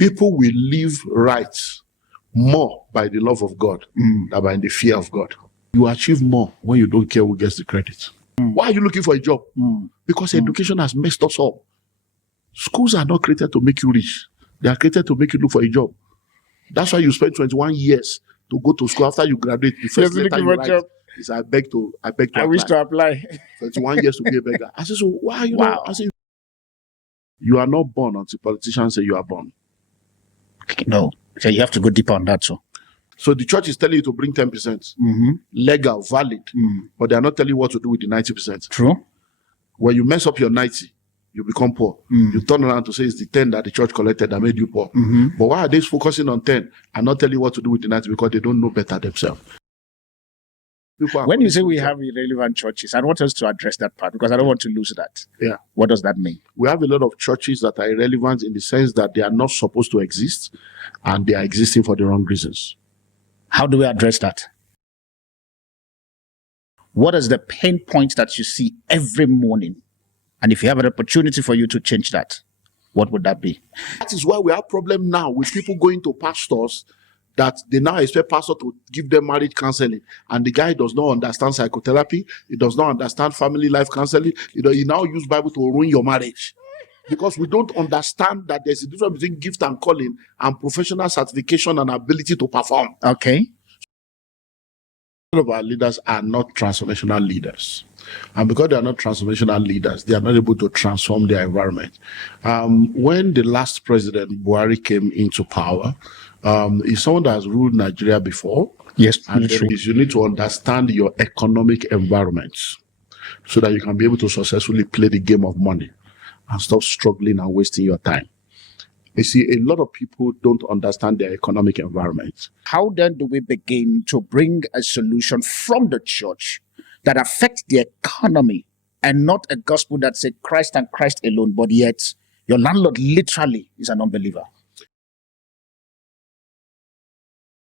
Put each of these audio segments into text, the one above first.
People will live right more by the love of God than by the fear of God. You achieve more when you don't care who gets the credit. Why are you looking for a job? Because education has messed us up. Schools are not created to make you rich. They are created to make you look for a job. That's why you spend 21 years to go to school. After you graduate, the first letter you write is I beg to apply. Wish to apply. 21 years to be a beggar. I said, so why are you not? I said, you are not born until politicians say you are born. No. So you have to go deeper on that too. So the church is telling you to bring 10%. Legal, valid. But they are not telling you what to do with the 90%. True. When you mess up your 90, you become poor. You turn around to say it's the 10 that the church collected that made you poor. But why are they focusing on 10 and not telling you what to do with the 90? Because they don't know better themselves. When you say we have irrelevant churches, I want us to address that part because I don't want to lose that. Yeah. What does that mean? We have a lot of churches that are irrelevant in the sense that they are not supposed to exist and they are existing for the wrong reasons. How do we address that? What is the pain point that you see every morning? And if you have an opportunity for you to change that, what would that be? That is why we have problem now with people going to pastors that they now expect pastor to give them marriage counseling. And the guy does not understand psychotherapy. He does not understand family life counseling. He now use Bible to ruin your marriage. Because we don't understand that there's a difference between gift and calling and professional certification and ability to perform. Okay. A lot of our leaders are not transformational leaders. And because they are not transformational leaders, they are not able to transform their environment. When the last president, Buhari, came into power, he's someone that has ruled Nigeria before. Yes, and you need to understand your economic environment so that you can be able to successfully play the game of money and stop struggling and wasting your time. You see, a lot of people don't understand their economic environment. How then do we begin to bring a solution from the church that affects the economy and not a gospel that says Christ and Christ alone, but yet your landlord literally is an unbeliever?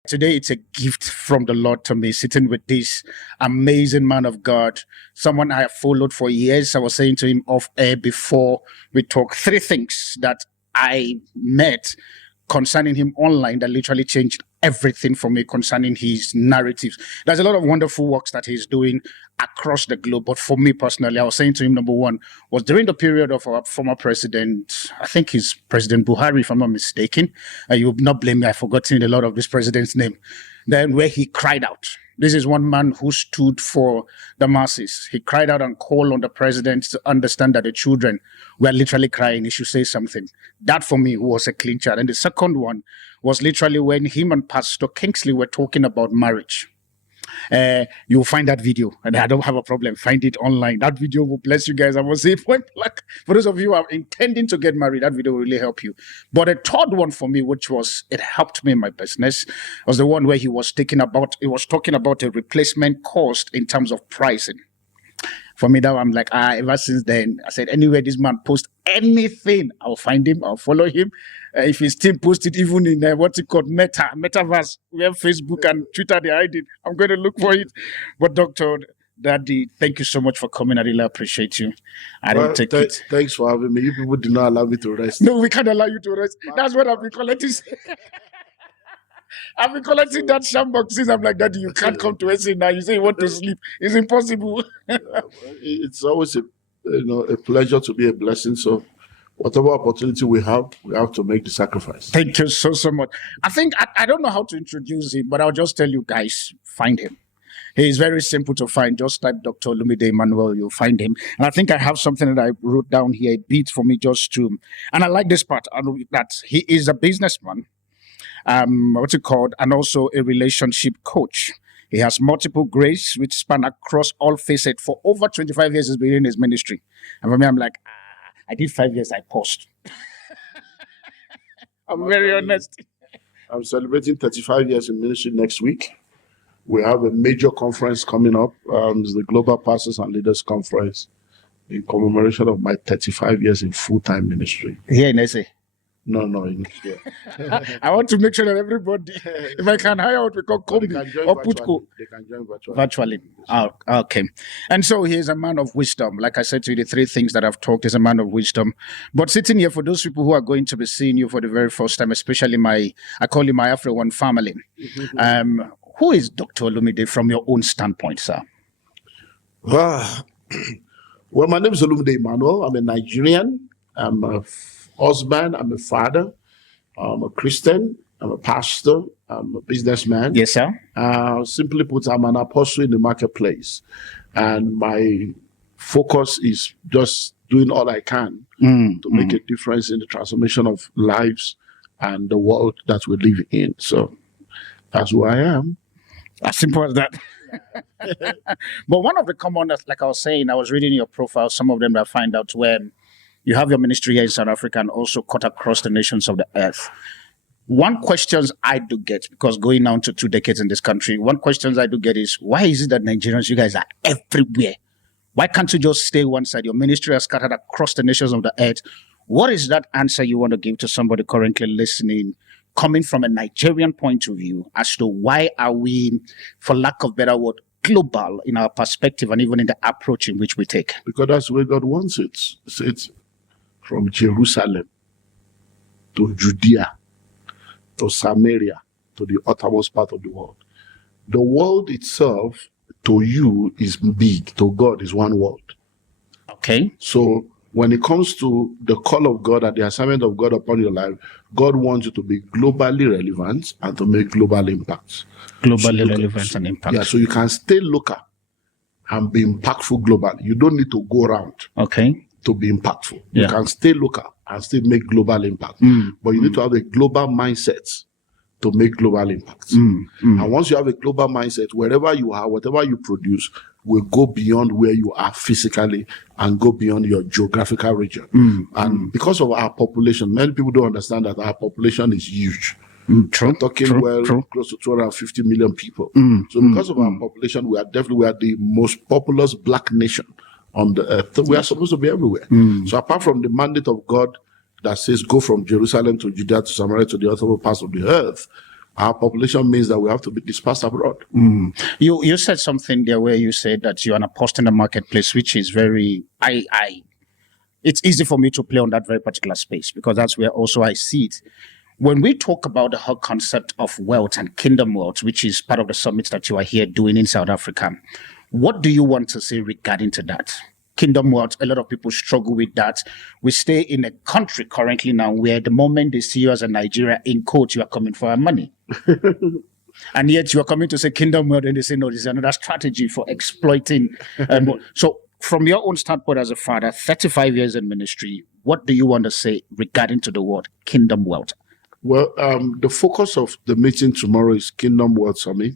Today, it's a gift from the Lord to me, sitting with this amazing man of God, someone I have followed for years. I was saying to him off air before we talk, 3 things that I met concerning him online that literally changed everything for me concerning his narratives. There's a lot of wonderful works that he's doing across the globe. But for me personally, I was saying to him, number one, was during the period of our former president, I think he's President Buhari, if I'm not mistaken. You will not blame me, I've forgotten a lot of this president's name. Then where he cried out. This is one man who stood for the masses. He cried out and called on the president to understand that the children were literally crying. He should say something. That for me was a clincher. And the second one was literally when him and Pastor Kingsley were talking about marriage. You'll find that video, and I don't have a problem. Find it online. That video will bless you guys. I will say point blank. For those of you who are intending to get married, that video will really help you. But a third one for me, which was it helped me in my business, was the one where he was talking about a replacement cost in terms of pricing. For me, that I'm like, ever since then, I said, anywhere this man posts anything, I'll find him, I'll follow him. If his team posted even in what's it called, Metaverse, where Facebook and Twitter, they hide it, I'm going to look for it. But Dr. Daddy, thank you so much for coming. I really appreciate you. I don't take it. Thanks for having me. You people did not allow me to rest. No, we can't allow you to rest. That's what I've been collecting. I've been collecting that shambok since I'm like, Daddy, you can't come to SA now. You say you want to sleep. It's impossible. It's always a pleasure to be a blessing. So whatever opportunity we have to make the sacrifice. Thank you so much. I think, I don't know how to introduce him, but I'll just tell you guys, find him. He is very simple to find. Just type Dr. Olumide Emmanuel, you'll find him. And I think I have something that I wrote down here, a bit for me just to, and I like this part, that he is a businessman. What's it called? And also a relationship coach. He has multiple grades which span across all facets. For over 25 years, he's been in his ministry. And for me, I'm like, I did 5 years, I paused. I'm very honest. I'm celebrating 35 years in ministry next week. We have a major conference coming up. It's the Global Pastors and Leaders Conference in commemoration of my 35 years in full-time ministry. Here in SA? No. I want to make sure that everybody, if I can hire what we call They Kombi can join or virtually. Putco. They can join virtually. Virtually. Oh, okay. And so he's a man of wisdom. Like I said to you, the three things that I've talked is a man of wisdom. But sitting here for those people who are going to be seeing you for the very first time, especially I call you my AfriOne family. Who is Dr. Olumide from your own standpoint, sir? Well, my name is Olumide Emmanuel. I'm a Nigerian. I'm a husband. I'm a father. I'm a Christian. I'm a pastor. I'm a businessman. Yes, sir. Simply put, I'm an apostle in the marketplace. And my focus is just doing all I can to make a difference in the transformation of lives and the world that we live in. So that's who I am. As simple as that. But one of the common, like I was saying, I was reading your profile, some of them I find out where you have your ministry here in South Africa and also cut across the nations of the earth. One questions I do get, because going on to 2 decades in this country, one questions I do get is, why is it that Nigerians, you guys are everywhere? Why can't you just stay one side? Your ministry has scattered across the nations of the earth. What is that answer you want to give to somebody currently listening, coming from a Nigerian point of view, as to why are we, for lack of better word, global in our perspective and even in the approach in which we take? Because that's where God wants it. It's from Jerusalem to Judea to Samaria to the uttermost part of the world. The world itself to you is big, to God is one world. Okay. So when it comes to the call of God and the assignment of God upon your life, God wants you to be globally relevant and to make global impacts. Globally relevant and impact. Yeah, so you can stay local and be impactful globally. You don't need to go around to be impactful. Yeah. You can stay local and still make global impact. But you need to have a global mindset to make global impacts. And once you have a global mindset, wherever you are, whatever you produce will go beyond where you are physically and go beyond your geographical region. And because of our population, many people don't understand that our population is huge. True. We're talking close to 250 million people. So because of our population, we are the most populous black nation on the earth. So we are supposed to be everywhere. So apart from the mandate of God that says go from Jerusalem to Judea to Samaria to the other parts of the earth, our population means that we have to be dispersed abroad. You said something there where you said that you're an apostle in the marketplace, which is very it's easy for me to play on that very particular space, because that's where also I see it. When we talk about the whole concept of wealth and kingdom wealth, which is part of the summit that you are here doing in South Africa, what do you want to say regarding to that? Kingdom wealth, a lot of people struggle with that. We stay in a country currently now where the moment they see you as a Nigeria, in quote, you are coming for our money. And yet you are coming to say kingdom wealth, and they say, no, this is another strategy for exploiting. So from your own standpoint as a father, 35 years in ministry, what do you want to say regarding to the word kingdom wealth? Well, the focus of the meeting tomorrow is Kingdom Wealth Summit.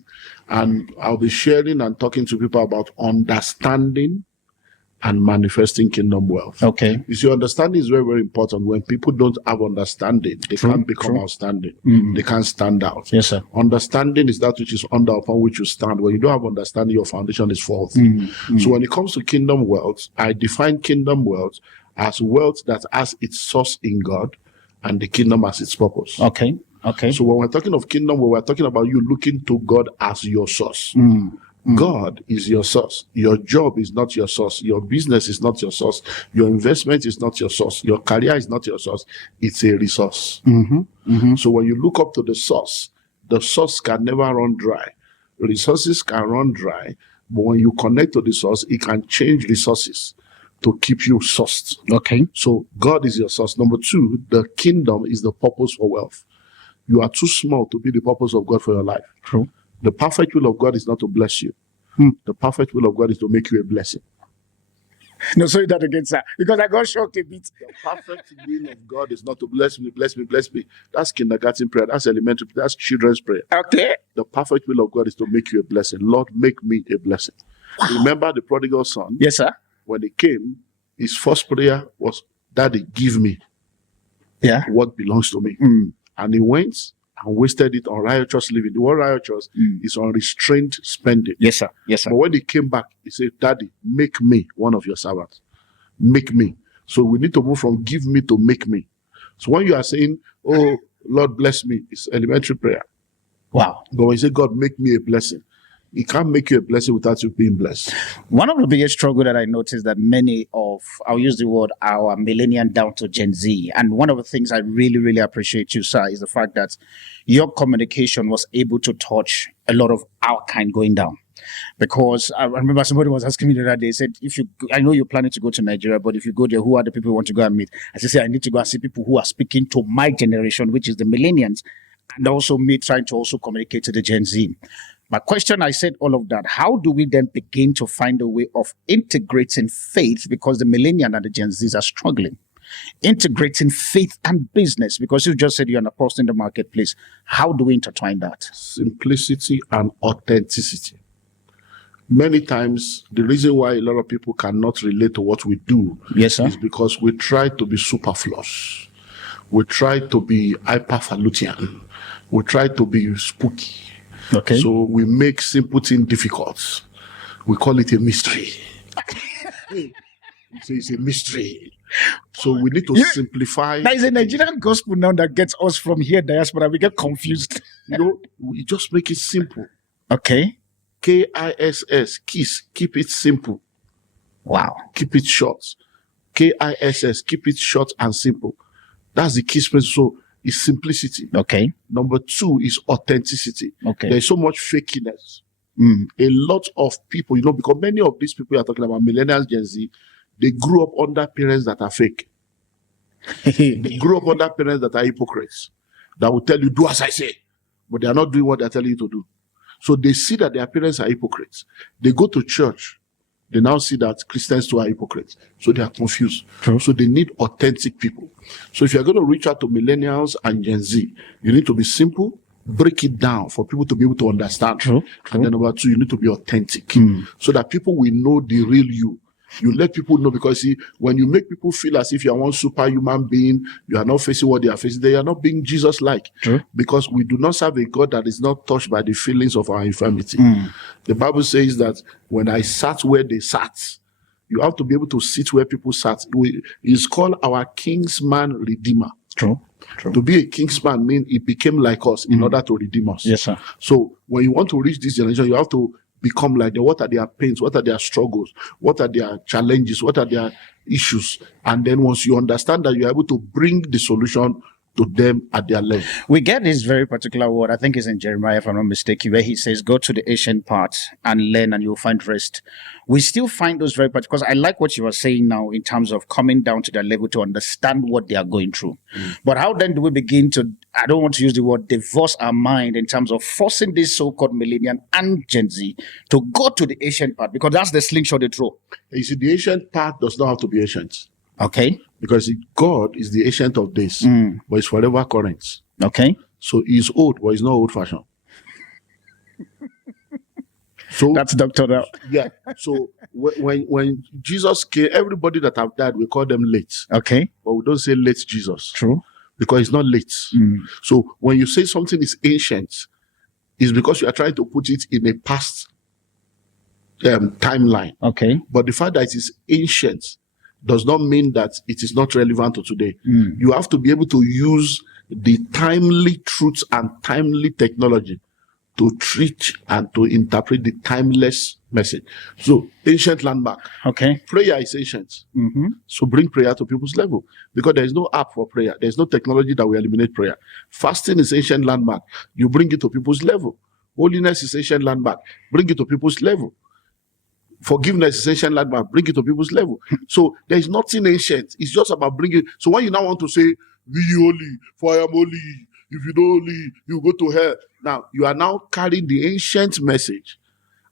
And I'll be sharing and talking to people about understanding and manifesting kingdom wealth. Okay. You see, understanding is very, very important. When people don't have understanding, they can't become outstanding. They can't stand out. Yes, sir. Understanding is that which is under upon which you stand. When you don't have understanding, your foundation is faulty. So when it comes to kingdom wealth, I define kingdom wealth as wealth that has its source in God and the kingdom as its purpose. Okay. So when we're talking of kingdom, we're talking about you looking to God as your source. God is your source. Your job is not your source. Your business is not your source. Your investment is not your source. Your career is not your source. It's a resource. So when you look up to the source can never run dry. Resources can run dry, but when you connect to the source, it can change resources to keep you sourced. Okay. So God is your source. Number two, the kingdom is the purpose for wealth. You are too small to be the purpose of God for your life. True. The perfect will of God is not to bless you. The perfect will of God is to make you a blessing. No, sorry that again, sir, because I got shocked a bit. The perfect will of God is not to bless me, bless me, bless me. That's kindergarten prayer. That's elementary. That's children's prayer. Okay. The perfect will of God is to make you a blessing. Lord, make me a blessing. Remember the prodigal son? Yes, sir. When he came, his first prayer was, Daddy, give me what belongs to me. And he went and wasted it on riotous living. The word riotous is unrestrained spending. Yes, sir. Yes, sir. But when he came back, he said, Daddy, make me one of your servants. Make me. So we need to move from give me to make me. So when you are saying oh, Lord, bless me. It's elementary prayer. Wow. But when you say, God, make me a blessing, He can't make you a blessing without you being blessed. One of the biggest struggle that I noticed that many of, I'll use the word, our millennial down to Gen Z. And one of the things I really, really appreciate you, sir, is the fact that your communication was able to touch a lot of our kind going down. Because I remember somebody was asking me the other day, said, I know you're planning to go to Nigeria, but if you go there, who are the people you want to go and meet? I said, I need to go and see people who are speaking to my generation, which is the millennials, and also me trying to also communicate to the Gen Z. My question, I said all of that. How do we then begin to find a way of integrating faith? Because the millennials and the Gen Zs are struggling. Integrating faith and business, because you just said you're an apostle in the marketplace. How do we intertwine that? Simplicity and authenticity. Many times, the reason why a lot of people cannot relate to what we do, yes, sir, is because we try to be superfluous. We try to be hyperfalutin. We try to be spooky. Okay. So we make simple things difficult. We call it a mystery. So it's a mystery. So we need to simplify. There is a Nigerian gospel now that gets us from here, diaspora. We get confused. We just make it simple. Okay. KISS, KISS, keep it simple. Wow. Keep it short. KISS, keep it short and simple. That's the key space. So it's simplicity. Okay. Number 2 is authenticity. Okay. There's so much fakiness. A lot of people, because many of these people you are talking about, millennials, Gen Z, they grew up under parents that are fake. They grew up under parents that are hypocrites, that will tell you, do as I say, but they are not doing what they're telling you to do. So they see that their parents are hypocrites. They go to church. They now see that Christians too are hypocrites. So they are confused. True. So they need authentic people. So if you're going to reach out to millennials and Gen Z, you need to be simple, break it down for people to be able to understand. True. And then number 2, you need to be authentic so that people will know the real you. You let people know, because see, when you make people feel as if you are one superhuman being, you are not facing what they are facing, they are not being Jesus-like. True. Because we do not serve a God that is not touched by the feelings of our infirmity. The Bible says that when I sat where they sat, you have to be able to sit where people sat. It's called our Kingsman Redeemer. True. To be a Kingsman means he became like us in order to redeem us. Yes, sir. So when you want to reach this generation, you have to become like them. What are their pains? What are their struggles? What are their challenges? What are their issues? And then once you understand that, you're able to bring the solution to them at their level. We get this very particular word, I think it's in Jeremiah, if I'm not mistaken, where he says, go to the ancient parts and learn and you'll find rest. We still find those very particular, because I like what you were saying now in terms of coming down to their level to understand what they are going through. But how then do we begin to, I don't want to use the word divorce our mind in terms of forcing this so-called millennial and Gen Z to go to the ancient part, because that's the slingshot they throw. You see, the ancient part does not have to be ancient. Okay. Because God is the ancient of days, but he's forever current. Okay. So he's old, but he's not old-fashioned. So that's doctoral. Yeah. So when Jesus came, everybody that have died, we call them late. Okay. But we don't say late Jesus. True. Because it's not late. So when you say something is ancient, it's because you are trying to put it in a past timeline. Okay. But the fact that it is ancient does not mean that it is not relevant to today. You have to be able to use the timely truths and timely technology to treat and to interpret the timeless message. So, ancient landmark. Okay. Prayer is ancient. So, bring prayer to people's level. Because there is no app for prayer. There is no technology that will eliminate prayer. Fasting is ancient landmark. You bring it to people's level. Holiness is ancient landmark. Bring it to people's level. Forgiveness is ancient landmark. Bring it to people's level. So there is nothing ancient. It's just about bringing. So when you now want to say, be holy, for I am holy. If you don't holy, you go to hell. Now, you are now carrying the ancient message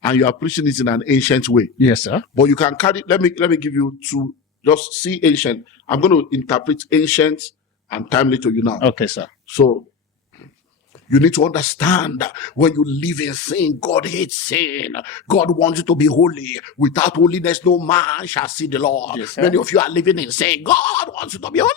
and you are preaching it in an ancient way. Yes, sir. But you can carry, let me give you two. Just see ancient. I'm going to interpret ancient and timely to you now. Okay, sir. So, you need to understand that when you live in sin, God hates sin. God wants you to be holy. Without holiness, no man shall see the Lord. Yes, sir. Many of you are living in sin. God wants you to be holy.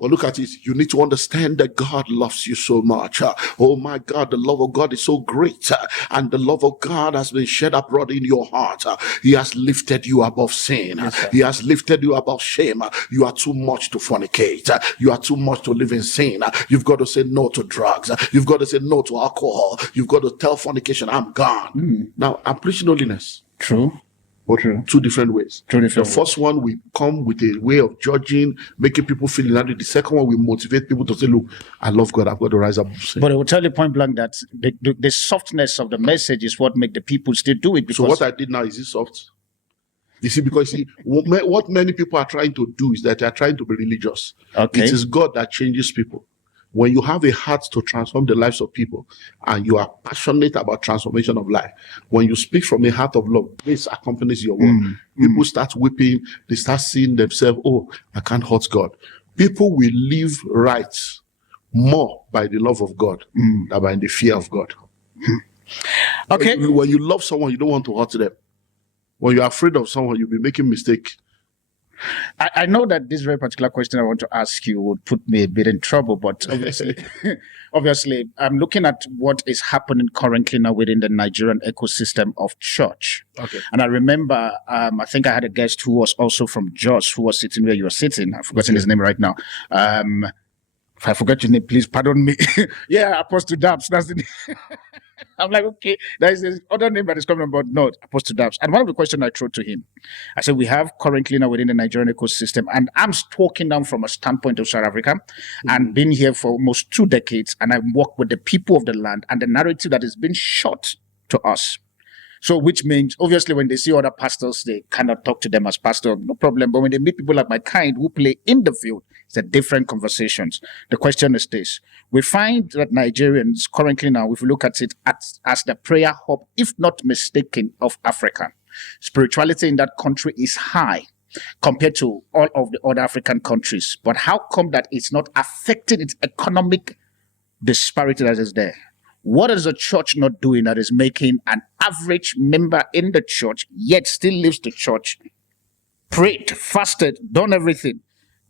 But look at it. You need to understand that God loves you so much. Oh my God, the love of God is so great. And the love of God has been shed abroad in your heart. He has lifted you above sin. Yes, He has lifted you above shame. You are too much to fornicate. You are too much to live in sin. You've got to say no to drugs. You've got to say no to alcohol. You've got to tell fornication, I'm gone. Now, I'm preaching holiness. True. But two different ways. Two different The first one, we come with a way of judging, making people feel inadequate. The second one, we motivate people to say, look, I love God, I've got to rise up. But I will tell you point blank that the softness of the message is what make the people still do it. Because so what I did now, is it soft? You see, because what many people are trying to do is that they are trying to be religious. Okay. It is God that changes people. When you have a heart to transform the lives of people and you are passionate about transformation of life, when you speak from a heart of love, this accompanies your word. People start weeping, they start seeing themselves, oh, I can't hurt God. People will live right more by the love of God than by the fear of God. Okay. When you love someone, you don't want to hurt them. When you're afraid of someone, you'll be making mistake. I know that this very particular question I want to ask you would put me a bit in trouble, but obviously, I'm looking at what is happening currently now within the Nigerian ecosystem of church. Okay. And I remember, I think I had a guest who was also from Jos, who was sitting where you were sitting. I've forgotten his name right now. If I forget your name, please pardon me. Yeah, Apostle Dabs. That's the name. I'm like, okay, there is this other name that is coming about. No, Apostle Dabs. And one of the questions I threw to him, I said, we have currently now within the Nigerian ecosystem, and I'm talking now from a standpoint of South Africa, and been here for almost 2 decades, and I've worked with the people of the land and the narrative that has been shot to us. So, which means, obviously, when they see other pastors, they cannot talk to them as pastor, no problem. But when they meet people like my kind who play in the field, it's a different conversations. The question is this. We find that Nigerians currently now, if we look at it as the prayer hub, if not mistaken, of Africa. Spirituality in that country is high compared to all of the other African countries. But how come that it's not affecting its economic disparity that is there? What is the church not doing that is making an average member in the church, yet still lives the church, prayed, fasted, done everything,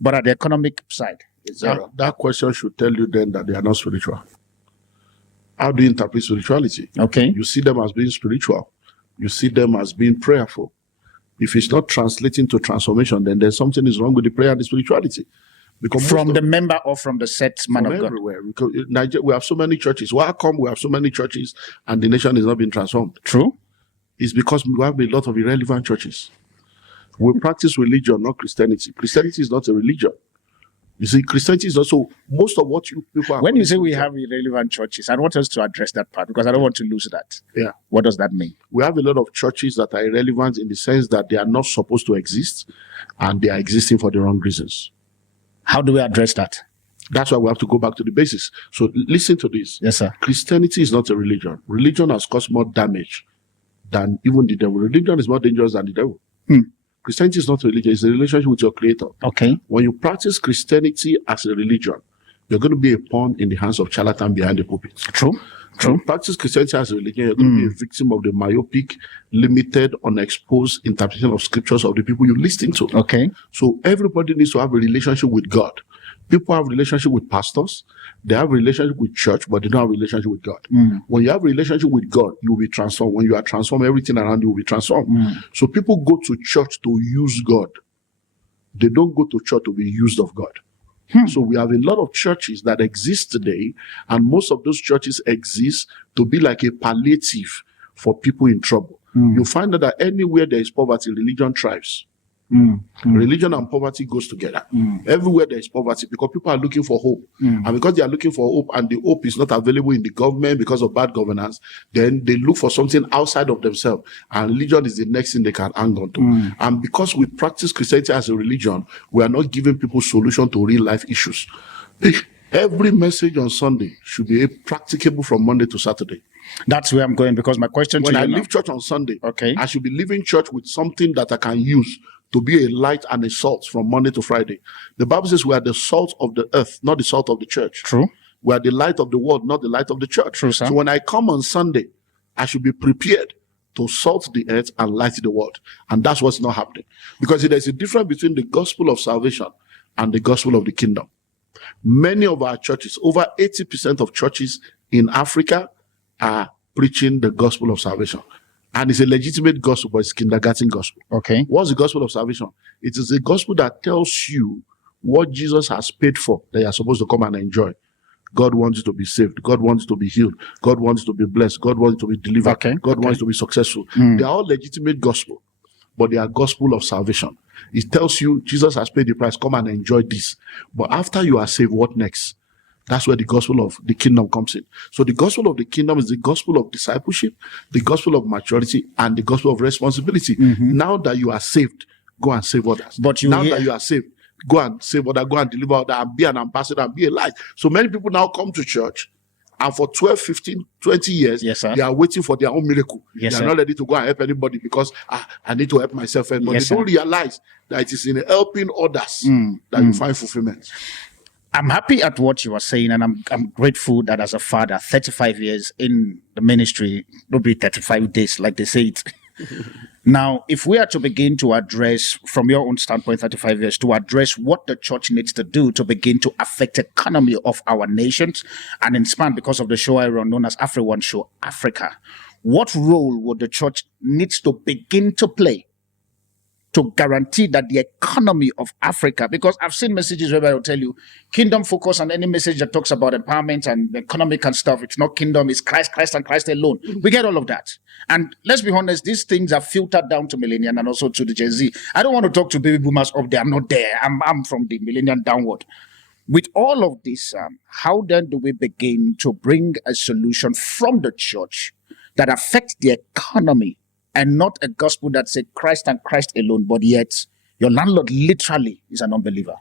but at the economic side, it's zero? That question should tell you then that they are not spiritual. How do you interpret spirituality? Okay. You see them as being spiritual. You see them as being prayerful. If it's not translating to transformation, then there's something is wrong with the prayer and the spirituality. Because from the member or from the set man of God? Everywhere. Because in Nigeria, we have so many churches. Why come we have so many churches and the nation is not being transformed? True. It's because we have a lot of irrelevant churches. We practice religion, not Christianity. Christianity is not a religion. You see, Christianity is also most of what you people are. When you say we have irrelevant churches, I want us to address that part because I don't want to lose that. Yeah. What does that mean? We have a lot of churches that are irrelevant in the sense that they are not supposed to exist and they are existing for the wrong reasons. How do we address that? That's why we have to go back to the basics. So listen to this. Yes, sir. Christianity is not a religion. Religion has caused more damage than even the devil. Religion is more dangerous than the devil. Christianity is not a religion. It's a relationship with your creator. Okay. When you practice Christianity as a religion, you're going to be a pawn in the hands of charlatan behind the pulpit. True. When you practice Christianity as a religion, you're going to be a victim of the myopic, limited, unexposed interpretation of scriptures of the people you listen to. Okay. So everybody needs to have a relationship with God. People have a relationship with pastors. They have a relationship with church, but they don't have a relationship with God. When you have a relationship with God, you will be transformed. When you are transformed, everything around you will be transformed. So people go to church to use God. They don't go to church to be used of God. So we have a lot of churches that exist today, and most of those churches exist to be like a palliative for people in trouble. You find that anywhere there is poverty, religion thrives. Religion and poverty goes together. Everywhere there is poverty, because people are looking for hope. And because they are looking for hope and the hope is not available in the government because of bad governance, then they look for something outside of themselves. And religion is the next thing they can hang on to. And because we practice Christianity as a religion, we are not giving people solution to real life issues. Every message on Sunday should be practicable from Monday to Saturday. That's where I'm going, because my question when to you I now, leave church on Sunday, okay, I should be leaving church with something that I can use to be a light and a salt from Monday to Friday. The Bible says we are the salt of the earth, not the salt of the church. True. We are the light of the world, not the light of the church. True, sir. So when I come on Sunday, I should be prepared to salt the earth and light the world. And that's what's not happening. Because there's a difference between the gospel of salvation and the gospel of the kingdom. Many of our churches, over 80% of churches in Africa, are preaching the gospel of salvation. And it's a legitimate gospel, but it's kindergarten gospel. Okay. What's the gospel of salvation? It is a gospel that tells you what Jesus has paid for that you're supposed to come and enjoy. God wants you to be saved. God wants you to be healed. God wants you to be blessed. God wants you to be delivered. Okay. God wants you to be successful. They are all legitimate gospel, but they are gospel of salvation. It tells you Jesus has paid the price. Come and enjoy this. But after you are saved, what next? That's where the gospel of the kingdom comes in. So the gospel of the kingdom is the gospel of discipleship, the gospel of maturity, and the gospel of responsibility. Now that you are saved, go and save others. But now that you are saved, go and save others, go and deliver others, and be an ambassador and be a light. So many people now come to church, and for 12, 15, 20 years, Yes, sir. they are waiting for their own miracle. Yes, they are sir. not ready to go and help anybody because I need to help myself. But Yes, they don't sir. realize that it is in helping others that you find fulfillment. I'm happy at what you are saying, and I'm grateful that as a father, 35 years in the ministry, it'll be 35 days, like they say it. Now, if we are to begin to address, from your own standpoint, 35 years, to address what the church needs to do to begin to affect the economy of our nations, and in span, because of the show I run known as AfriOne Show, Africa, what role would the church needs to begin to play to guarantee that the economy of Africa, because I've seen messages where I will tell you, kingdom focus, and any message that talks about empowerment and economic and stuff, it's not kingdom, it's Christ, Christ and Christ alone. We get all of that. And let's be honest, these things are filtered down to millennial and also to the Gen Z. I don't want to talk to baby boomers up there. I'm not there. I'm from the millennial downward. With all of this, how then do we begin to bring a solution from the church that affects the economy, and not a gospel that said Christ and Christ alone, but yet your landlord literally is an unbeliever?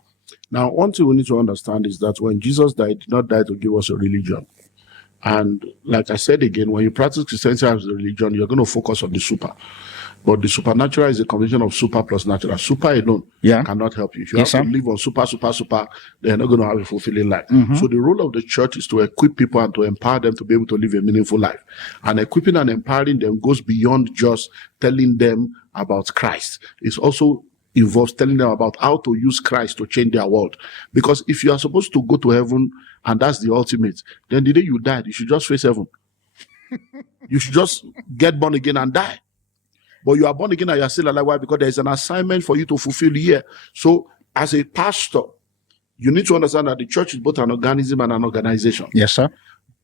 Now, one thing we need to understand is that when Jesus died, he did not die to give us a religion. And like I said again, when you practice Christianity as a religion, you're going to focus on the super. But the supernatural is a combination of super plus natural. Super alone cannot help you. If you have to live on super, they're not going to have a fulfilling life. So the role of the church is to equip people and to empower them to be able to live a meaningful life. And equipping and empowering them goes beyond just telling them about Christ. It also involves telling them about how to use Christ to change their world. Because if you are supposed to go to heaven and that's the ultimate, then the day you died, you should just face heaven. You should just get born again and die. But you are born again and you are still alive. Why? Because there is an assignment for you to fulfill here. So as a pastor, you need to understand that the church is both an organism and an organization. Yes, sir.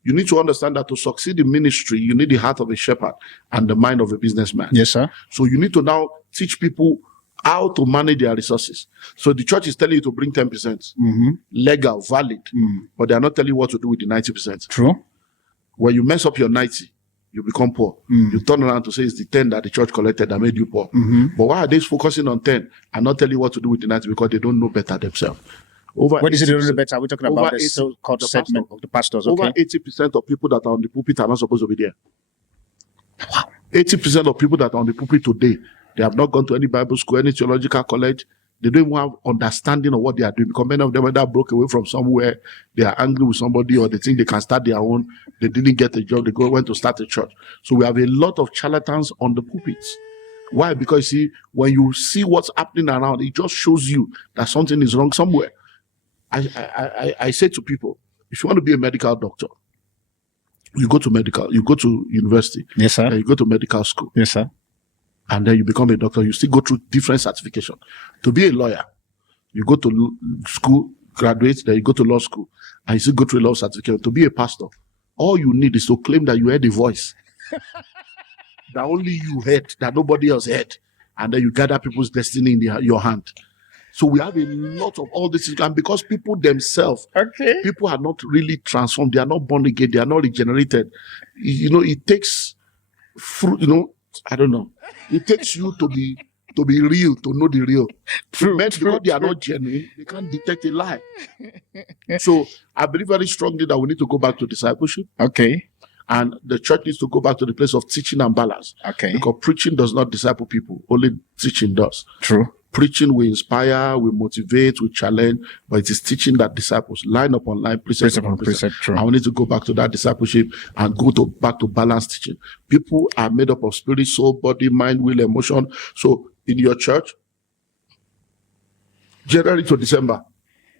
You need to understand that to succeed in ministry, you need the heart of a shepherd and the mind of a businessman. Yes, sir. So you need to now teach people how to manage their resources. So the church is telling you to bring 10%, legal, valid, but they are not telling you what to do with the 90%. True. When you mess up your 90, you become poor. You turn around to say it's the 10 that the church collected that made you poor. But why are they focusing on 10 and not telling you what to do with the 90? Because they don't know better themselves. What is it a little better? Are we talking about the so-called segment of the pastors? Okay. Over 80% of people that are on the pulpit are not supposed to be there. Wow. 80% of people that are on the pulpit today, they have not gone to any Bible school, any theological college. They don't even have understanding of what they are doing, because many of them either broke away from somewhere, they are angry with somebody, or they think they can start their own. They didn't get a job, they went to start a church. So we have a lot of charlatans on the pulpits. Why? Because you see, when you see what's happening around, it just shows you that something is wrong somewhere. I say to people, if you want to be a medical doctor, you go to university. Yes, sir. And you go to medical school. Yes, sir. And then you become a doctor. You still go through different certification. To be a lawyer, you go to school, graduate, then you go to law school, and you still go through a law certificate. To be a pastor, all you need is to claim that you heard a voice that only you heard, that nobody else heard, and then you gather people's destiny in your hand. So we have a lot of all this, and because people themselves, people are not really transformed, they are not born again, they are not regenerated. It takes fruit. I don't know. It takes you to be real, to know the real. Because they are not genuine, they can't detect a lie. So I believe very strongly that we need to go back to discipleship. Okay. And the church needs to go back to the place of teaching and balance. Okay. Because preaching does not disciple people, only teaching does. True. Preaching will inspire, will motivate, will challenge, but it is teaching that disciples, line upon line, precept upon precept. True. And we need to go back to that discipleship and back to balanced teaching. People are made up of spirit, soul, body, mind, will, emotion. So in your church, January to December,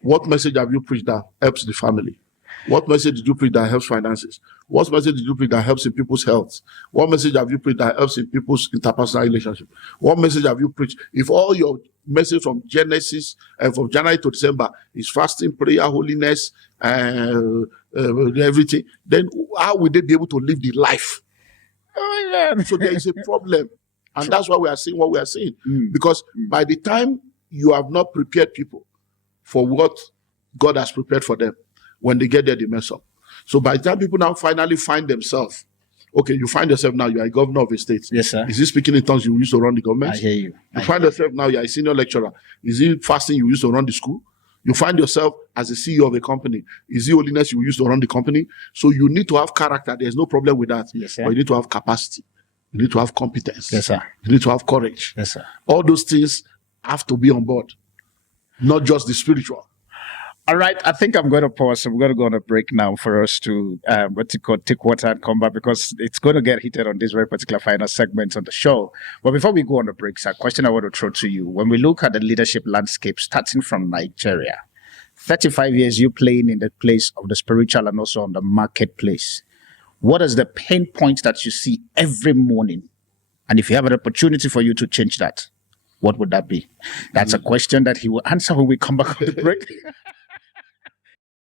What message have you preached that helps the family? What message did you preach that helps finances? What message did you preach that helps in people's health? What message have you preached that helps in people's interpersonal relationship? What message have you preached? If all your message from Genesis and from January to December is fasting, prayer, holiness, everything, then how will they be able to live the life? Oh, yeah. So there is a problem. And that's why we are seeing what we are seeing. Because by the time you have not prepared people for what God has prepared for them, when they get there, they mess up. So by the time people now finally find themselves, okay, you find yourself now, you are a governor of a state. Yes, sir. Is it speaking in tongues you used to run the government? I hear you. You find yourself now, you are a senior lecturer. Is it fasting you used to run the school? You find yourself as a CEO of a company. Is it holiness you used to run the company? So you need to have character. There's no problem with that. Yes, sir. But you need to have capacity. You need to have competence. Yes, sir. You need to have courage. Yes, sir. All those things have to be on board, not just the spiritual. All right, I think I'm going to pause. I'm going to go on a break now for us to take water and come back, because it's going to get heated on this very particular final segment on the show. But before we go on the break, sir, question I want to throw to you. When we look at the leadership landscape, starting from Nigeria, 35 years you playing in the place of the spiritual and also on the marketplace, what is the pain point that you see every morning? And if you have an opportunity for you to change that, what would that be? That's a question that he will answer when we come back on the break.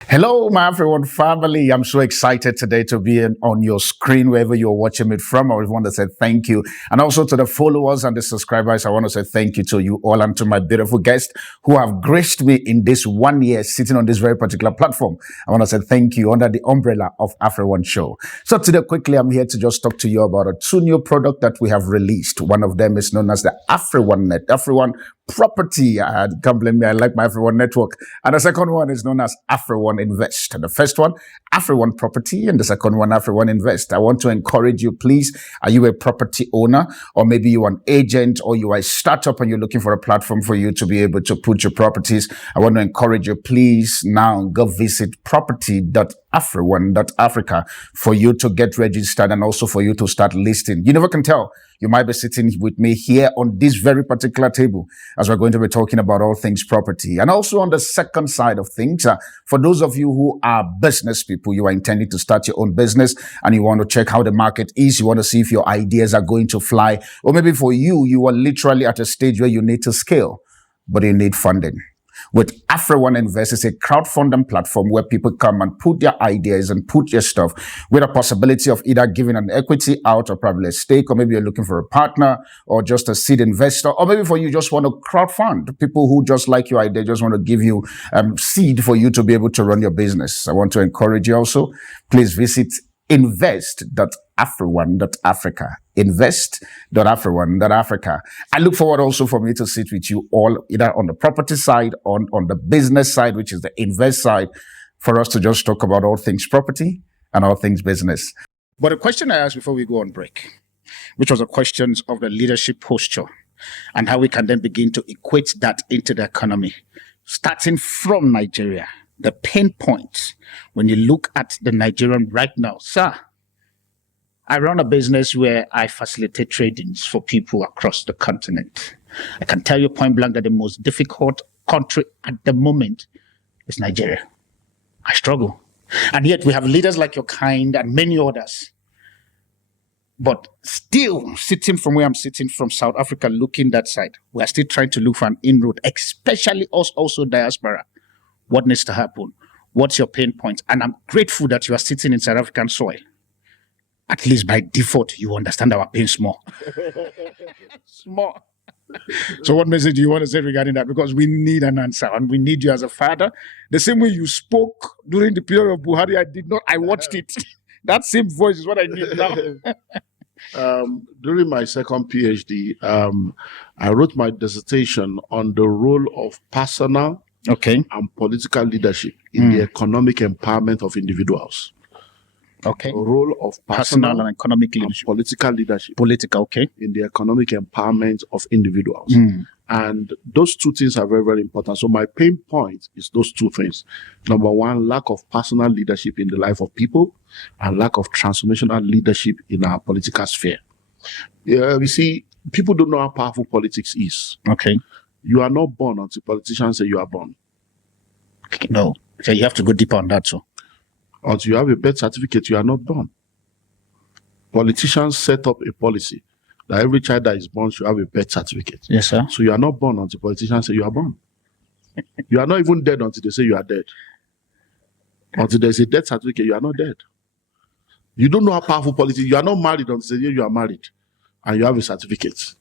Hello, my AfriOne family. I'm so excited today to be on your screen, wherever you're watching it from. I want to say thank you. And also to the followers and the subscribers, I want to say thank you to you all and to my beautiful guests who have graced me in this 1 year sitting on this very particular platform. I want to say thank you under the umbrella of AfriOne Show. So today, quickly, I'm here to just talk to you about two new products that we have released. One of them is known as the AfriOne AfriOne Property. Can't blame me. I like my AfriOne network. And the second one is known as AfriOne Invest. And the first one, AfriOne Property, and the second one, AfriOne Invest. I want to encourage you, please. Are you a property owner, or maybe you're an agent, or you are a startup and you're looking for a platform for you to be able to put your properties? I want to encourage you, please, now go visit property.afrione.africa for you to get registered and also for you to start listing. You never can tell. You might be sitting with me here on this very particular table as we're going to be talking about all things property. And also on the second side of things, for those of you who are business people, you are intending to start your own business and you want to check how the market is. You want to see if your ideas are going to fly. Or maybe for you, you are literally at a stage where you need to scale, but you need funding. With AfriOne Invest, it's a crowdfunding platform where people come and put their ideas and put their stuff with a possibility of either giving an equity out or probably a stake, or maybe you're looking for a partner or just a seed investor, or maybe for you just want to crowdfund people who just like your idea, just want to give you seed for you to be able to run your business. I want to encourage you also, please visit invest.afrione.africa. Invest.afrione.africa. I look forward also for me to sit with you all, either on the property side, on the business side, which is the invest side, for us to just talk about all things property and all things business. But a question I asked before we go on break, which was a question of the leadership posture and how we can then begin to equate that into the economy, starting from Nigeria. The pain points when you look at the Nigerian right now. Sir, I run a business where I facilitate tradings for people across the continent. I can tell you point blank that the most difficult country at the moment is Nigeria. I struggle. And yet we have leaders like your kind and many others. But still sitting from where I'm sitting from South Africa, looking that side, we are still trying to look for an inroad, especially us also diaspora. What needs to happen? What's your pain point? And I'm grateful that you are sitting in South African soil. At least by default, you understand our pain small. Small. So what message do you want to say regarding that? Because we need an answer, and we need you as a father. The same way you spoke during the period of Buhari, I watched it. That same voice is what I need now. During my second PhD, I wrote my dissertation on the role of personal and political leadership in the economic empowerment of individuals. The role of personal and economic leadership. Political leadership. In the economic empowerment of individuals. And those two things are very, very important. So my pain point is those two things. Number one, lack of personal leadership in the life of people, and lack of transformational leadership in our political sphere. You see, people don't know how powerful politics is. You are not born until politicians say you are born. No. So you have to go deeper on that too. Until you have a birth certificate, you are not born. Politicians set up a policy that every child that is born should have a birth certificate. Yes, sir. So you are not born until politicians say you are born. You are not even dead until they say you are dead. Until there's a death certificate, you are not dead. You don't know how powerful politics. You are not married until they say you are married, and you have a certificate.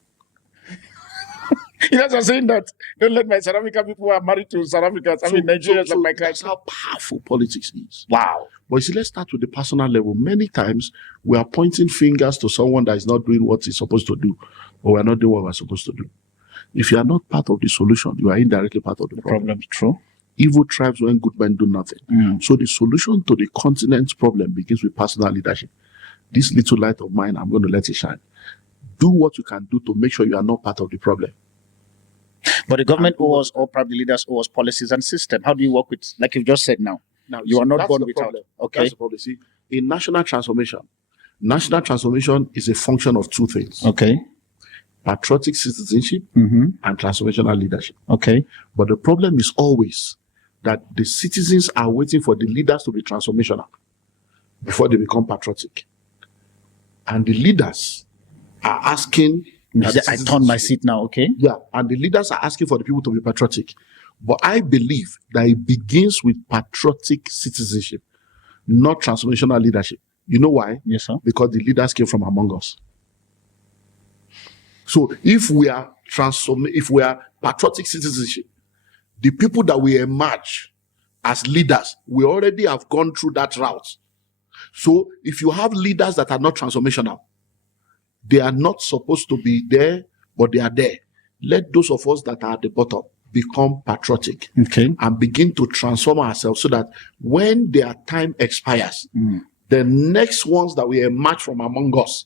You guys are saying that. Don't let my South African people who are married to South Africans. Nigerians like my that's how powerful politics is. Wow. But you see, let's start with the personal level. Many times we are pointing fingers to someone that is not doing what he's supposed to do, or we are not doing what we're supposed to do. If you are not part of the solution, you are indirectly part of the problem. True. Evil thrives when good men do nothing. So the solution to the continent's problem begins with personal leadership. This little light of mine, I'm going to let it shine. Do what you can do to make sure you are not part of the problem. But the government owes, or probably leaders owe us policies and system. How do you work with, like you've just said now? Now You are not that's born the without. problem. Okay. That's the problem. See, in national transformation is a function of two things: Okay. patriotic citizenship Mm-hmm. and transformational leadership. Okay. But the problem is always that the citizens are waiting for the leaders to be transformational before they become patriotic. And the leaders are asking... I turn my seat now, okay? Yeah, and the leaders are asking for the people to be patriotic. But I believe that it begins with patriotic citizenship, not transformational leadership. You know why? Yes, sir. Because the leaders came from among us. So if we are patriotic citizenship, the people that we emerge as leaders, we already have gone through that route. So if you have leaders that are not transformational, they are not supposed to be there, but they are there. Let those of us that are at the bottom become patriotic, Okay. and begin to transform ourselves so that when their time expires, the next ones that we emerge from among us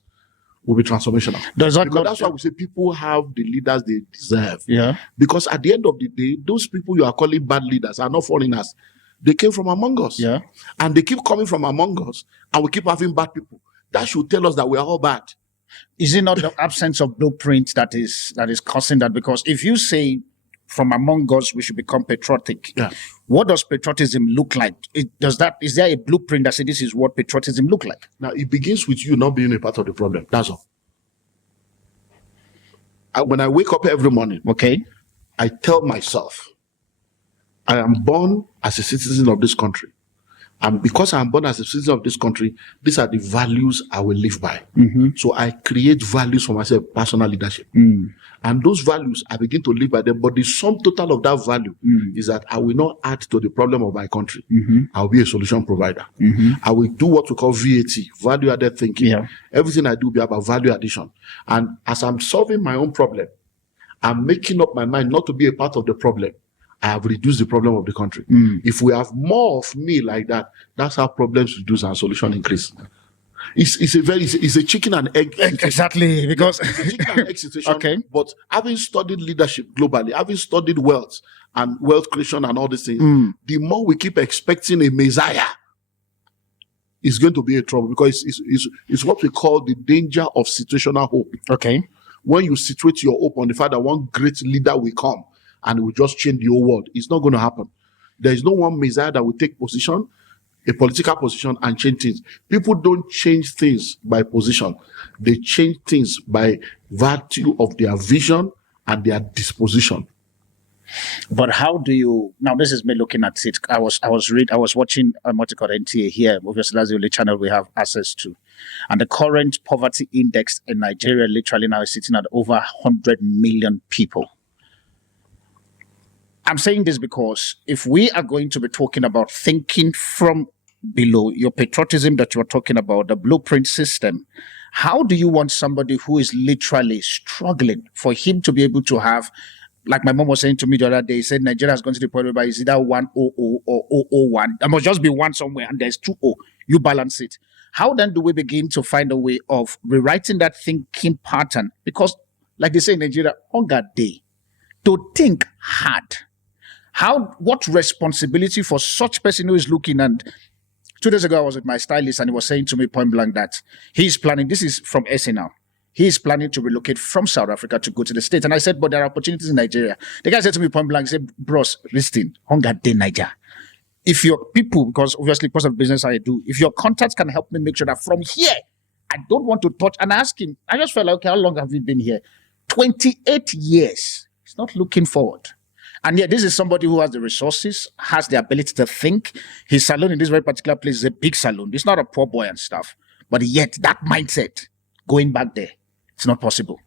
will be transformational. Does that Because not, that's why we say people have the leaders they deserve. yeah. Because at the end of the day, those people you are calling bad leaders are not foreigners. They came from among us. Yeah. And they keep coming from among us, and we keep having bad people. That should tell us that we are all bad. Is it not the absence of blueprint that is causing that? Because if you say from among us we should become patriotic, Yeah. what does patriotism look like? Is there a blueprint that says this is what patriotism look like? Now, it begins with you not being a part of the problem. That's all. When I wake up every morning, Okay. I tell myself, I am born as a citizen of this country. And because I'm born as a citizen of this country, these are the values I will live by. So I create values for myself, personal leadership. And those values, I begin to live by them. But the sum total of that value is that I will not add to the problem of my country. I'll be a solution provider. I will do what we call VAT, value added thinking. Yeah. Everything I do will be about value addition. And as I'm solving my own problem, I'm making up my mind not to be a part of the problem. I have reduced the problem of the country. If we have more of me like that, that's how problems reduce and solution increase. It's a chicken and egg situation. Exactly, because It's a chicken and egg situation. Okay. But having studied leadership globally, having studied wealth and wealth creation and all these things, the more we keep expecting a messiah, it's going to be a trouble, because it's what we call the danger of situational hope. okay. When you situate your hope on the fact that one great leader will come and it will just change the whole world, it's not going to happen. There is no one messiah that will take position, a political position, and change things. People don't change things by position. They change things by virtue of their vision and their disposition. But how do you now? This is me looking at it. I was watching what you call NTA here. Obviously, that's the only channel we have access to. And the current poverty index in Nigeria literally now is sitting at over 100 million people. I'm saying this because if we are going to be talking about thinking from below, your patriotism that you're talking about, the blueprint system, how do you want somebody who is literally struggling for him to be able to have, like my mom was saying to me the other day, he said Nigeria has gone to the point where it's either 100 or 001. There must just be one somewhere and there's 20. You balance it. How then do we begin to find a way of rewriting that thinking pattern? Because, like they say in Nigeria, hunger day, to think hard. What responsibility for such person who is looking? And 2 days ago, I was with my stylist and he was saying to me point blank that he's planning, this is from SA now, he's planning to relocate from South Africa to go to the States. And I said, but there are opportunities in Nigeria. The guy said to me point blank, he said, bros, listen, hunger day Niger. if your people, because obviously because of business I do, if your contacts can help me make sure that from here, I don't want to touch. And I asked him, I just felt like, okay, how long have you been here? 28 years. He's not looking forward. And yet, this is somebody who has the resources, has the ability to think. His salon in this very particular place is a big salon. It's not a poor boy and stuff. But yet, that mindset, going back there, it's not possible.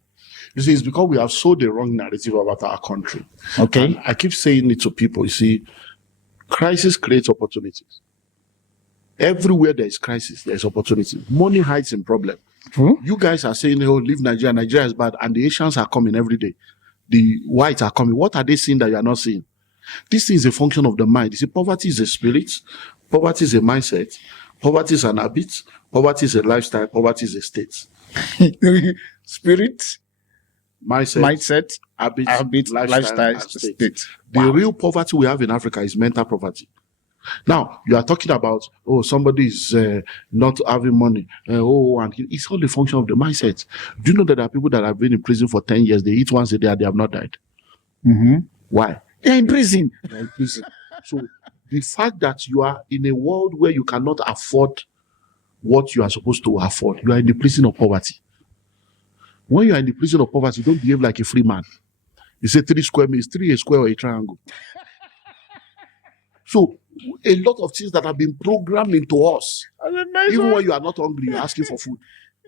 You see, it's because we have sold the wrong narrative about our country. Okay. And I keep saying it to people. You see, crisis creates opportunities. Everywhere there is crisis, there is opportunity. Money hides in problem. You guys are saying, oh, leave Nigeria. Nigeria is bad. And the Asians are coming every day. The whites are coming. What are they seeing that you are not seeing? This thing is a function of the mind. You see, poverty is a spirit. Poverty is a mindset. Poverty is an habit. Poverty is a lifestyle. Poverty is a state. Spirit, Mindset, habit, lifestyle, and state. The real poverty we have in Africa is mental poverty. Now, you are talking about, oh, somebody is not having money. And it's all a function of the mindset. Do you know that there are people that have been in prison for 10 years? They eat once a day and they have not died. Why? They're in prison. They're in prison. So the fact that you are in a world where you cannot afford what you are supposed to afford, you are in the prison of poverty. When you are in the prison of poverty, you don't behave like a free man. You say 3 square meters, 3 a square or a triangle. So a lot of things that have been programmed into us. Even when you are not hungry, you're asking for food.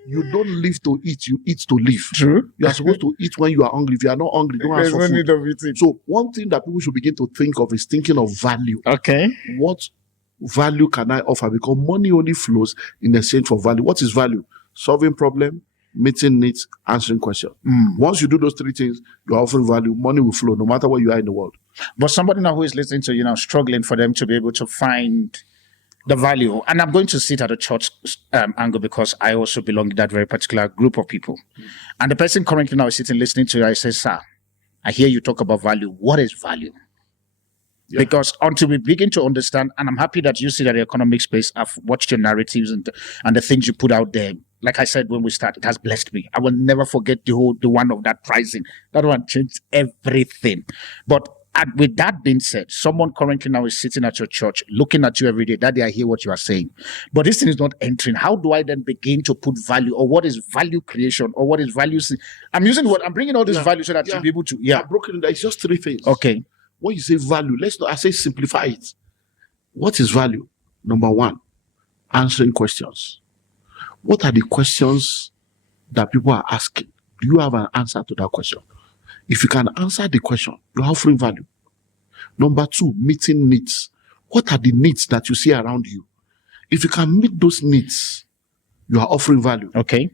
You don't live to eat, you eat to live. True. You are supposed to eat when you are hungry. If you are not hungry, don't ask for food. Need of eating. So one thing that people should begin to think of is thinking of value. Okay. What value can I offer? Because money only flows in exchange for value. What is value? Solving problem, meeting needs, answering questions. Once you do those 3 things, you're offering value, money will flow no matter where you are in the world. But somebody now who is listening to you now, struggling for them to be able to find the value. And I'm going to sit at a church angle because I also belong to that very particular group of people. And the person currently now is sitting listening to you, I say, sir, I hear you talk about value. What is value? Yeah. Because until we begin to understand, and I'm happy that you see that the economic space, I've watched your narratives and the things you put out there. Like I said when we started, it has blessed me. I will never forget the one of that pricing. That one changed everything. But with that being said, someone currently now is sitting at your church, looking at you every day. Daddy, I hear what you are saying. But this thing is not entering. How do I then begin to put value, or what is value creation, or what is value? I'm bringing all this value so that you'll be able to. Yeah. I've broken it down. It's just 3 things. Okay. When you say value, I say simplify it. What is value? Number 1, answering questions. What are the questions that people are asking? Do you have an answer to that question? If you can answer the question, you're offering value. Number 2, meeting needs. What are the needs that you see around you? If you can meet those needs, you are offering value. Okay.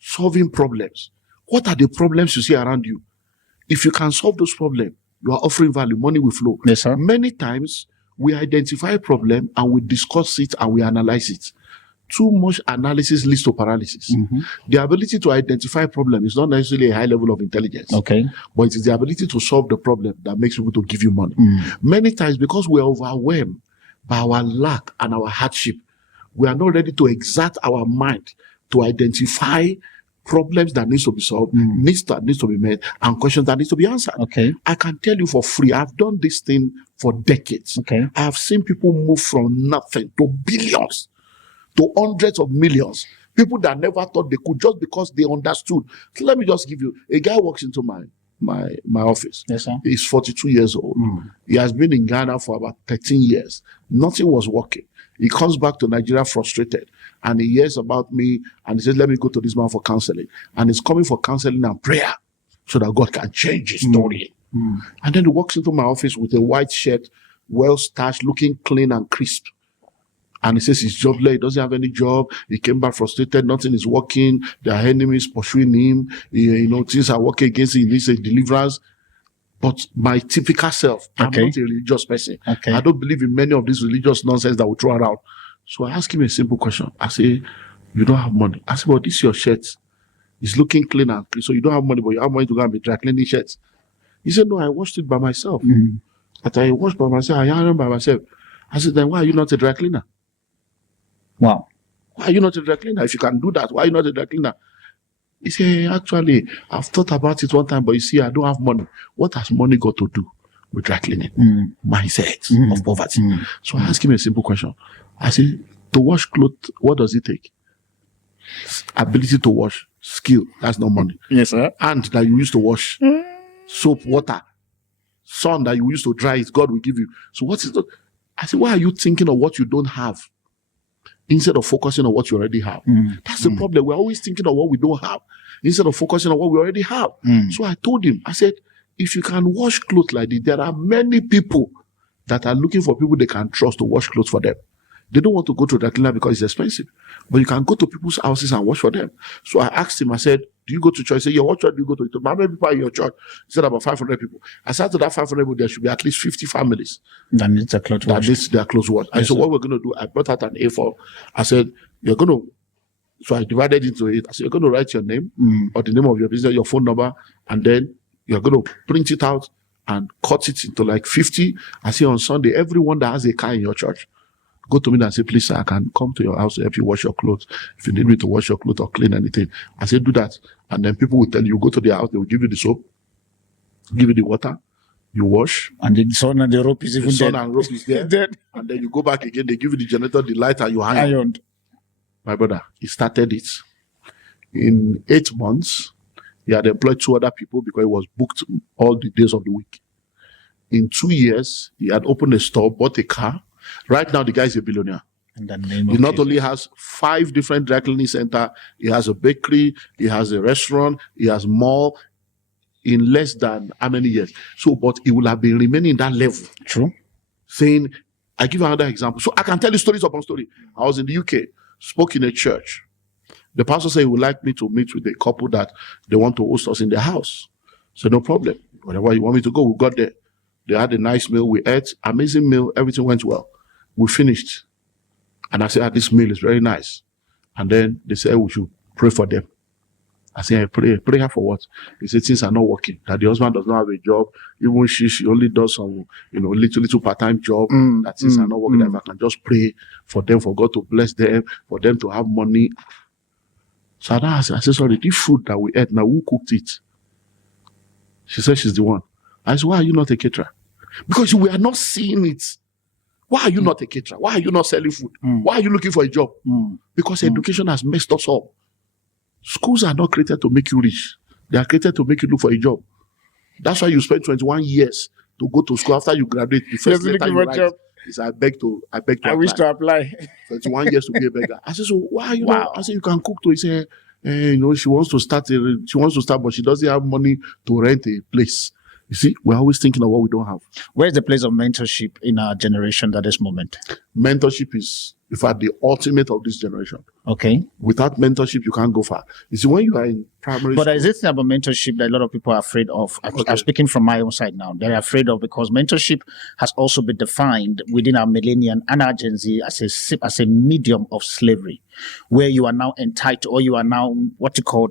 Solving problems. What are the problems you see around you? If you can solve those problems, you are offering value. Money will flow. Yes, sir. Many times, we identify a problem and we discuss it and we analyze it. Too much analysis leads to paralysis. The ability to identify a problem is not necessarily a high level of intelligence. Okay. But it is the ability to solve the problem that makes people to give you money. Many times, because we are overwhelmed by our lack and our hardship, we are not ready to exert our mind to identify problems that needs to be solved, needs that needs to be met, and questions that needs to be answered. Okay. I can tell you for free, I've done this thing for decades. Okay. I have seen people move from nothing to billions, to hundreds of millions. People that never thought they could, just because they understood. So let me just give you, a guy walks into my office. Yes, sir. He's 42 years old. He has been in Ghana for about 13 years. Nothing was working. He comes back to Nigeria frustrated, and he hears about me, and he says, let me go to this man for counseling. And he's coming for counseling and prayer so that God can change his story. And then he walks into my office with a white shirt, well starched, looking clean and crisp. And he says he's jobless, he doesn't have any job, he came back frustrated, nothing is working, there are enemies pursuing him, things are working against him, he needs a deliverance. But my typical self, I'm not a religious person. Okay. I don't believe in many of this religious nonsense that we throw around. So I ask him a simple question. I say, you don't have money. I say, well, this is your shirt. It's looking clean and clean. So you don't have money, but you have money to go and be dry cleaning shirts. He said, no, I washed it by myself. After I washed by myself, I ironed by myself. I said, then why are you not a dry cleaner? Wow. Why are you not a dry cleaner? If you can do that, why are you not a dry cleaner? He said, actually, I've thought about it one time, but you see, I don't have money. What has money got to do with dry cleaning mindset of poverty. So I asked him a simple question. I said, to wash clothes, what does it take? Ability to wash, skill, that's not money. Yes, sir. And that you use to wash, soap, water, sun that you use to dry it, God will give you. So what is the? I said, why are you thinking of what you don't have instead of focusing on what you already have? That's the problem. We're always thinking of what we don't have instead of focusing on what we already have. So I told him, I said, if you can wash clothes like this, there are many people that are looking for people they can trust to wash clothes for them. They don't want to go to the cleaner because it's expensive. But you can go to people's houses and wash for them. So I asked him, I said, do you go to church? He said, yeah, what church do you go to? He said, how many people are in your church? He said, about 500 people. I said to that 500 people, there should be at least 50 families that needs a clothes wash. That needs their clothes washed. And so what we're going to do, I brought out an A4. I said, you're going to, so I divided into it. I said, you're going to write your name or the name of your business, your phone number, and then you're going to print it out and cut it into like 50. I say on Sunday, everyone that has a car in your church, go to me and say, please, sir, I can come to your house to help you wash your clothes. If you need me to wash your clothes or clean anything, I say, do that. And then people will tell you, go to their house, they will give you the soap, give you the water, you wash. And the sun and the rope is even the sun dead. and rope is there. Dead. And then you go back again, they give you the generator, the light, and you iron. Ironed. My brother, he started it. In 8 months, he had employed 2 other people because he was booked all the days of the week. In 2 years, he had opened a store, bought a car. Right now, the guy is a billionaire. In the name He of not Jesus. only has 5 different dry cleaning centers, he has a bakery, he has a restaurant, he has mall in less than how many years? So, but he will have been remaining in that level. True. Saying, I give you another example. So I can tell you stories upon story. I was in the UK, spoke in a church. The pastor said he would like me to meet with a couple that they want to host us in their house. So no problem. Whenever you want me to go, we got there. They had a nice meal. We ate, amazing meal. Everything went well. We finished. And I said, this meal is very nice. And then they said, we should pray for them. I said, prayer for what? He said, things are not working. That the husband does not have a job. Even she only does some, little part-time job. That things are not working. If I can just pray for them, for God to bless them, for them to have money. So I said, sorry, this food that we ate, now who cooked it? She said she's the one. I said, why are you not a caterer? Because we are not seeing it. Why are you not a caterer? Why are you not selling food? Why are you looking for a job? Because education has messed us up. Schools are not created to make you rich. They are created to make you look for a job. That's why you spend 21 years to go to school. After you graduate, the first letter you write is I beg to apply. wish to apply. 21 years to be a beggar. I said, so why are you not? I said, you can cook too. He said, she wants to start, but she doesn't have money to rent a place. You see, we're always thinking of what we don't have. Where's the place of mentorship in our generation at this moment? Mentorship is, in fact, the ultimate of this generation. Okay. Without mentorship, you can't go far. You see, when you are in primary But school, is this thing about mentorship that a lot of people are afraid of? I'm speaking from my own side now. They're afraid of because mentorship has also been defined within our millennium and our Gen Z as a medium of slavery, where you are now entitled or you are now what you call,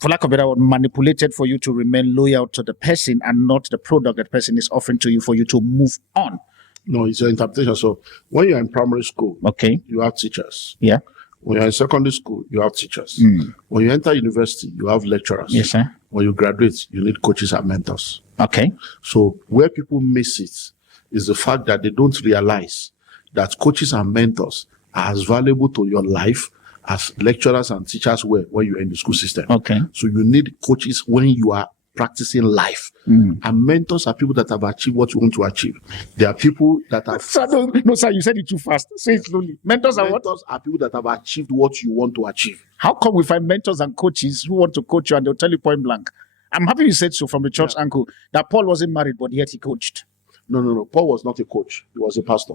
for lack of a better word, manipulated for you to remain loyal to the person and not the product that person is offering to you for you to move on. No, it's your interpretation. So when you're in primary school, okay, you have teachers. Yeah. When you're in secondary school, you have teachers. When you enter university, you have lecturers. Yes, sir. When you graduate, you need coaches and mentors. Okay. So where people miss it is the fact that they don't realize that coaches and mentors are as valuable to your life as lecturers and teachers were when you're in the school system. Okay. So you need coaches when you are practicing life. And mentors are people that have achieved what you want to achieve. They are people that have... No, sir, you said it too fast. Say it slowly. Mentors are what? Mentors are people that have achieved what you want to achieve. How come we find mentors and coaches who want to coach you and they'll tell you point blank? I'm happy you said so from the church angle that Paul wasn't married, but yet he coached. No. Paul was not a coach. He was a pastor.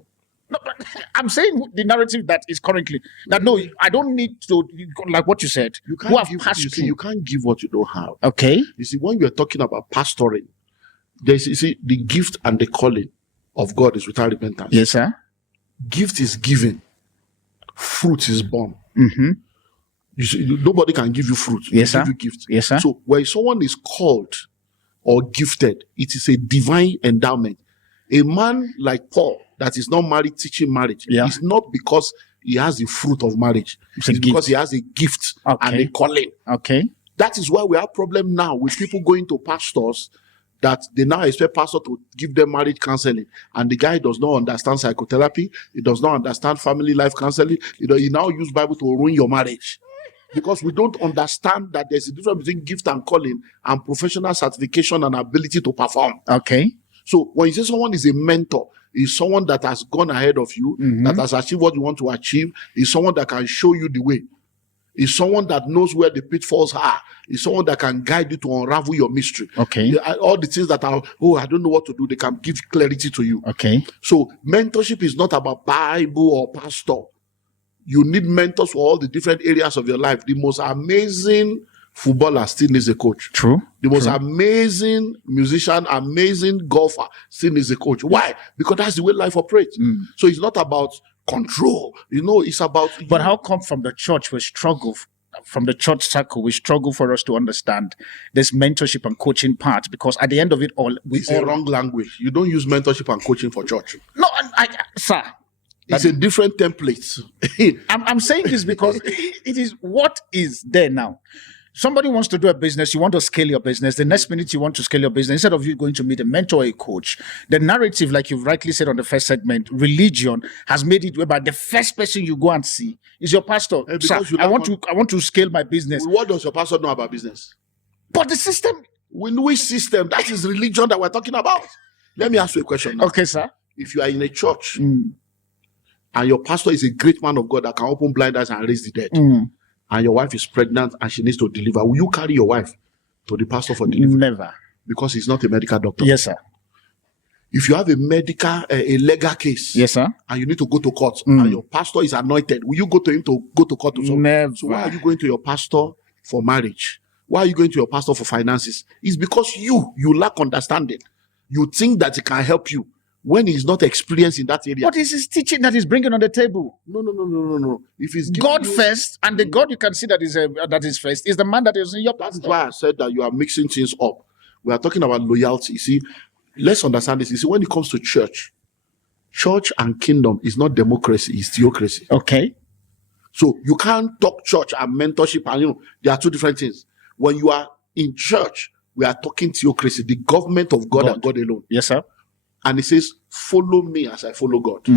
No, but I'm saying the narrative that is currently that no, I don't need to, like what you said. You who have can't passed give, through. you can't give what you don't have. Okay. You see, when you're talking about pastoring, the gift and the calling of God is without repentance. Yes, sir. Gift is given. Fruit is born. You see, nobody can give you fruit. Yes, sir. Give you gift. Yes, sir. So when someone is called or gifted, it is a divine endowment. A man like Paul that is not married teaching marriage is not because he has the fruit of marriage. It's because he has a gift and a calling. Okay. That is why we have problem now with people going to pastors that they now expect pastor to give them marriage counseling, and the guy does not understand psychotherapy, he does not understand family life counseling, he now use Bible to ruin your marriage. Because we don't understand that there's a difference between gift and calling and professional certification and ability to perform. Okay. So when you say someone is a mentor, is someone that has gone ahead of you, that has achieved what you want to achieve, is someone that can show you the way, is someone that knows where the pitfalls are, is someone that can guide you to unravel your mystery. Okay. All the things that are, I don't know what to do, they can give clarity to you. Okay. So mentorship is not about Bible or pastor. You need mentors for all the different areas of your life. The most amazing footballer still needs a coach. True. The most amazing musician, amazing golfer still needs a coach. Why? Because that's the way life operates. So it's not about control. It's about... But how come from the church we struggle, from the church circle, we struggle for us to understand this mentorship and coaching part? Because at the end of it all... It's a wrong language. You don't use mentorship and coaching for church. No, sir... It's a different template. I'm saying this because it is what is there now. Somebody wants to do a business, you want to scale your business. The next minute you want to scale your business, instead of you going to meet a mentor or a coach, the narrative, like you've rightly said on the first segment, religion has made it whereby the first person you go and see is your pastor. Sir, I want to scale my business. What does your pastor know about business? But the system. Which system? That is religion that we're talking about. Let me ask you a question now. Okay, sir. If you are in a church and your pastor is a great man of God that can open blind eyes and raise the dead, and your wife is pregnant and she needs to deliver, will you carry your wife to the pastor for delivery? Never. Because he's not a medical doctor. Yes, sir. If you have a legal case, yes, sir, and you need to go to court, and your pastor is anointed, will you go to him to go to court? Never. So why are you going to your pastor for marriage? Why are you going to your pastor for finances? It's because you lack understanding. You think that it can help you when he's not experienced in that area. What is his teaching that he's bringing on the table? No. If he's God first, and the God you can see that is first is the man that is in your pastor. That's why I said that you are mixing things up. We are talking about loyalty. See, let's understand this. You see, when it comes to church and kingdom is not democracy, it's theocracy. Okay. So you can't talk church and mentorship, and there are two different things. When you are in church, we are talking theocracy, the government of God and God alone. Yes, sir. And it says, follow me as I follow God.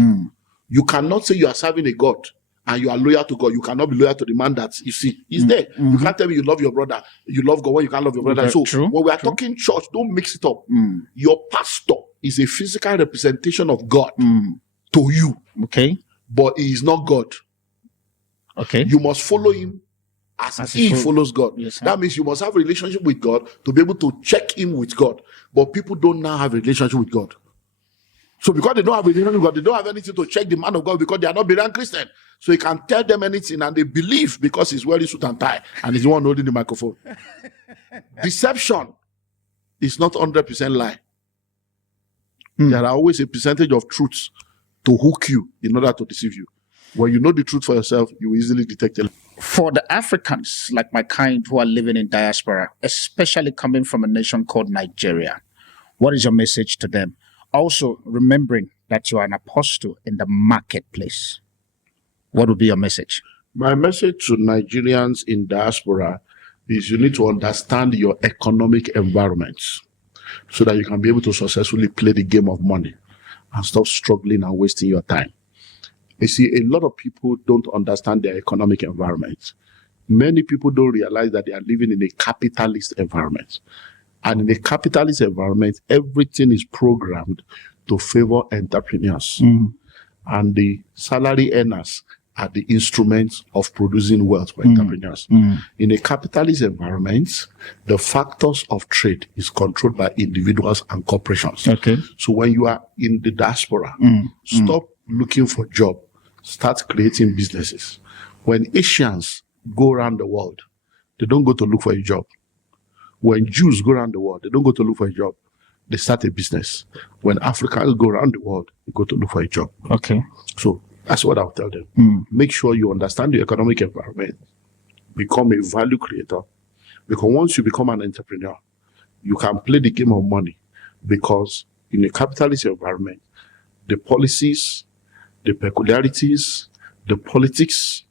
You cannot say you are serving a God and you are loyal to God. You cannot be loyal to the man that you see is there. You can't tell me you love your brother. You love God when you can't love your brother. So when we are talking church, don't mix it up. Your pastor is a physical representation of God to you. Okay. But he is not God. Okay. You must follow him as he follows God. Yes, that means you must have a relationship with God to be able to check him with God. But people don't now have a relationship with God. So because they don't have a relationship with God, they don't have anything to check the man of God because they are not Berean Christian. So he can tell them anything and they believe because he's wearing suit and tie and he's the one holding the microphone. Deception is not 100% lie. There are always a percentage of truths to hook you in order to deceive you. When you know the truth for yourself, you will easily detect it. For the Africans like my kind who are living in diaspora, especially coming from a nation called Nigeria, what is your message to them? Also, remembering that you are an apostle in the marketplace, what would be your message? My message to Nigerians in diaspora is you need to understand your economic environment so that you can be able to successfully play the game of money and stop struggling and wasting your time. You see, a lot of people don't understand their economic environment. Many people don't realize that they are living in a capitalist environment. And in a capitalist environment, everything is programmed to favor entrepreneurs. And the salary earners are the instruments of producing wealth for entrepreneurs. In a capitalist environment, the factors of trade is controlled by individuals and corporations. Okay. So when you are in the diaspora, stop looking for job, start creating businesses. When Asians go around the world, they don't go to look for a job. When Jews go around the world, they don't go to look for a job. They start a business. When Africans go around the world, they go to look for a job. Okay. So that's what I'll tell them. Make sure you understand the economic environment. Become a value creator. Because once you become an entrepreneur, you can play the game of money. Because in a capitalist environment, the policies, the peculiarities, the politics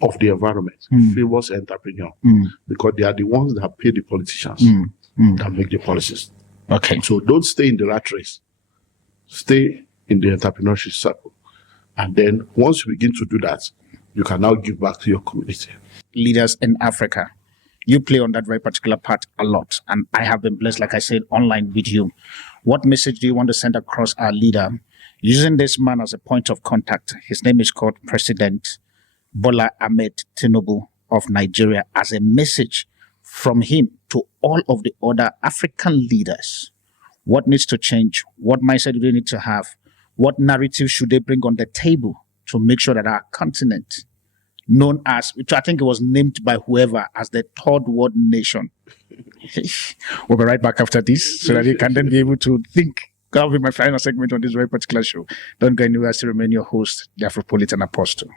of the environment favors entrepreneur because they are the ones that pay the politicians that make the policies. Okay. So don't stay in the rat race. Stay in the entrepreneurship circle. And then once you begin to do that, you can now give back to your community. Leaders in Africa, you play on that very particular part a lot. And I have been blessed, like I said, online with you. What message do you want to send across our leader using this man as a point of contact? His name is called President Bola Ahmed Tinubu of Nigeria, as a message from him to all of the other African leaders. What needs to change? What mindset do they need to have? What narrative should they bring on the table to make sure that our continent, known as, which I think it was named by whoever as the third world nation. We'll be right back after this so that you can then be able to think. That'll be my final segment on this very particular show. Don't go anywhere, still remain your host, the Afropolitan Apostle.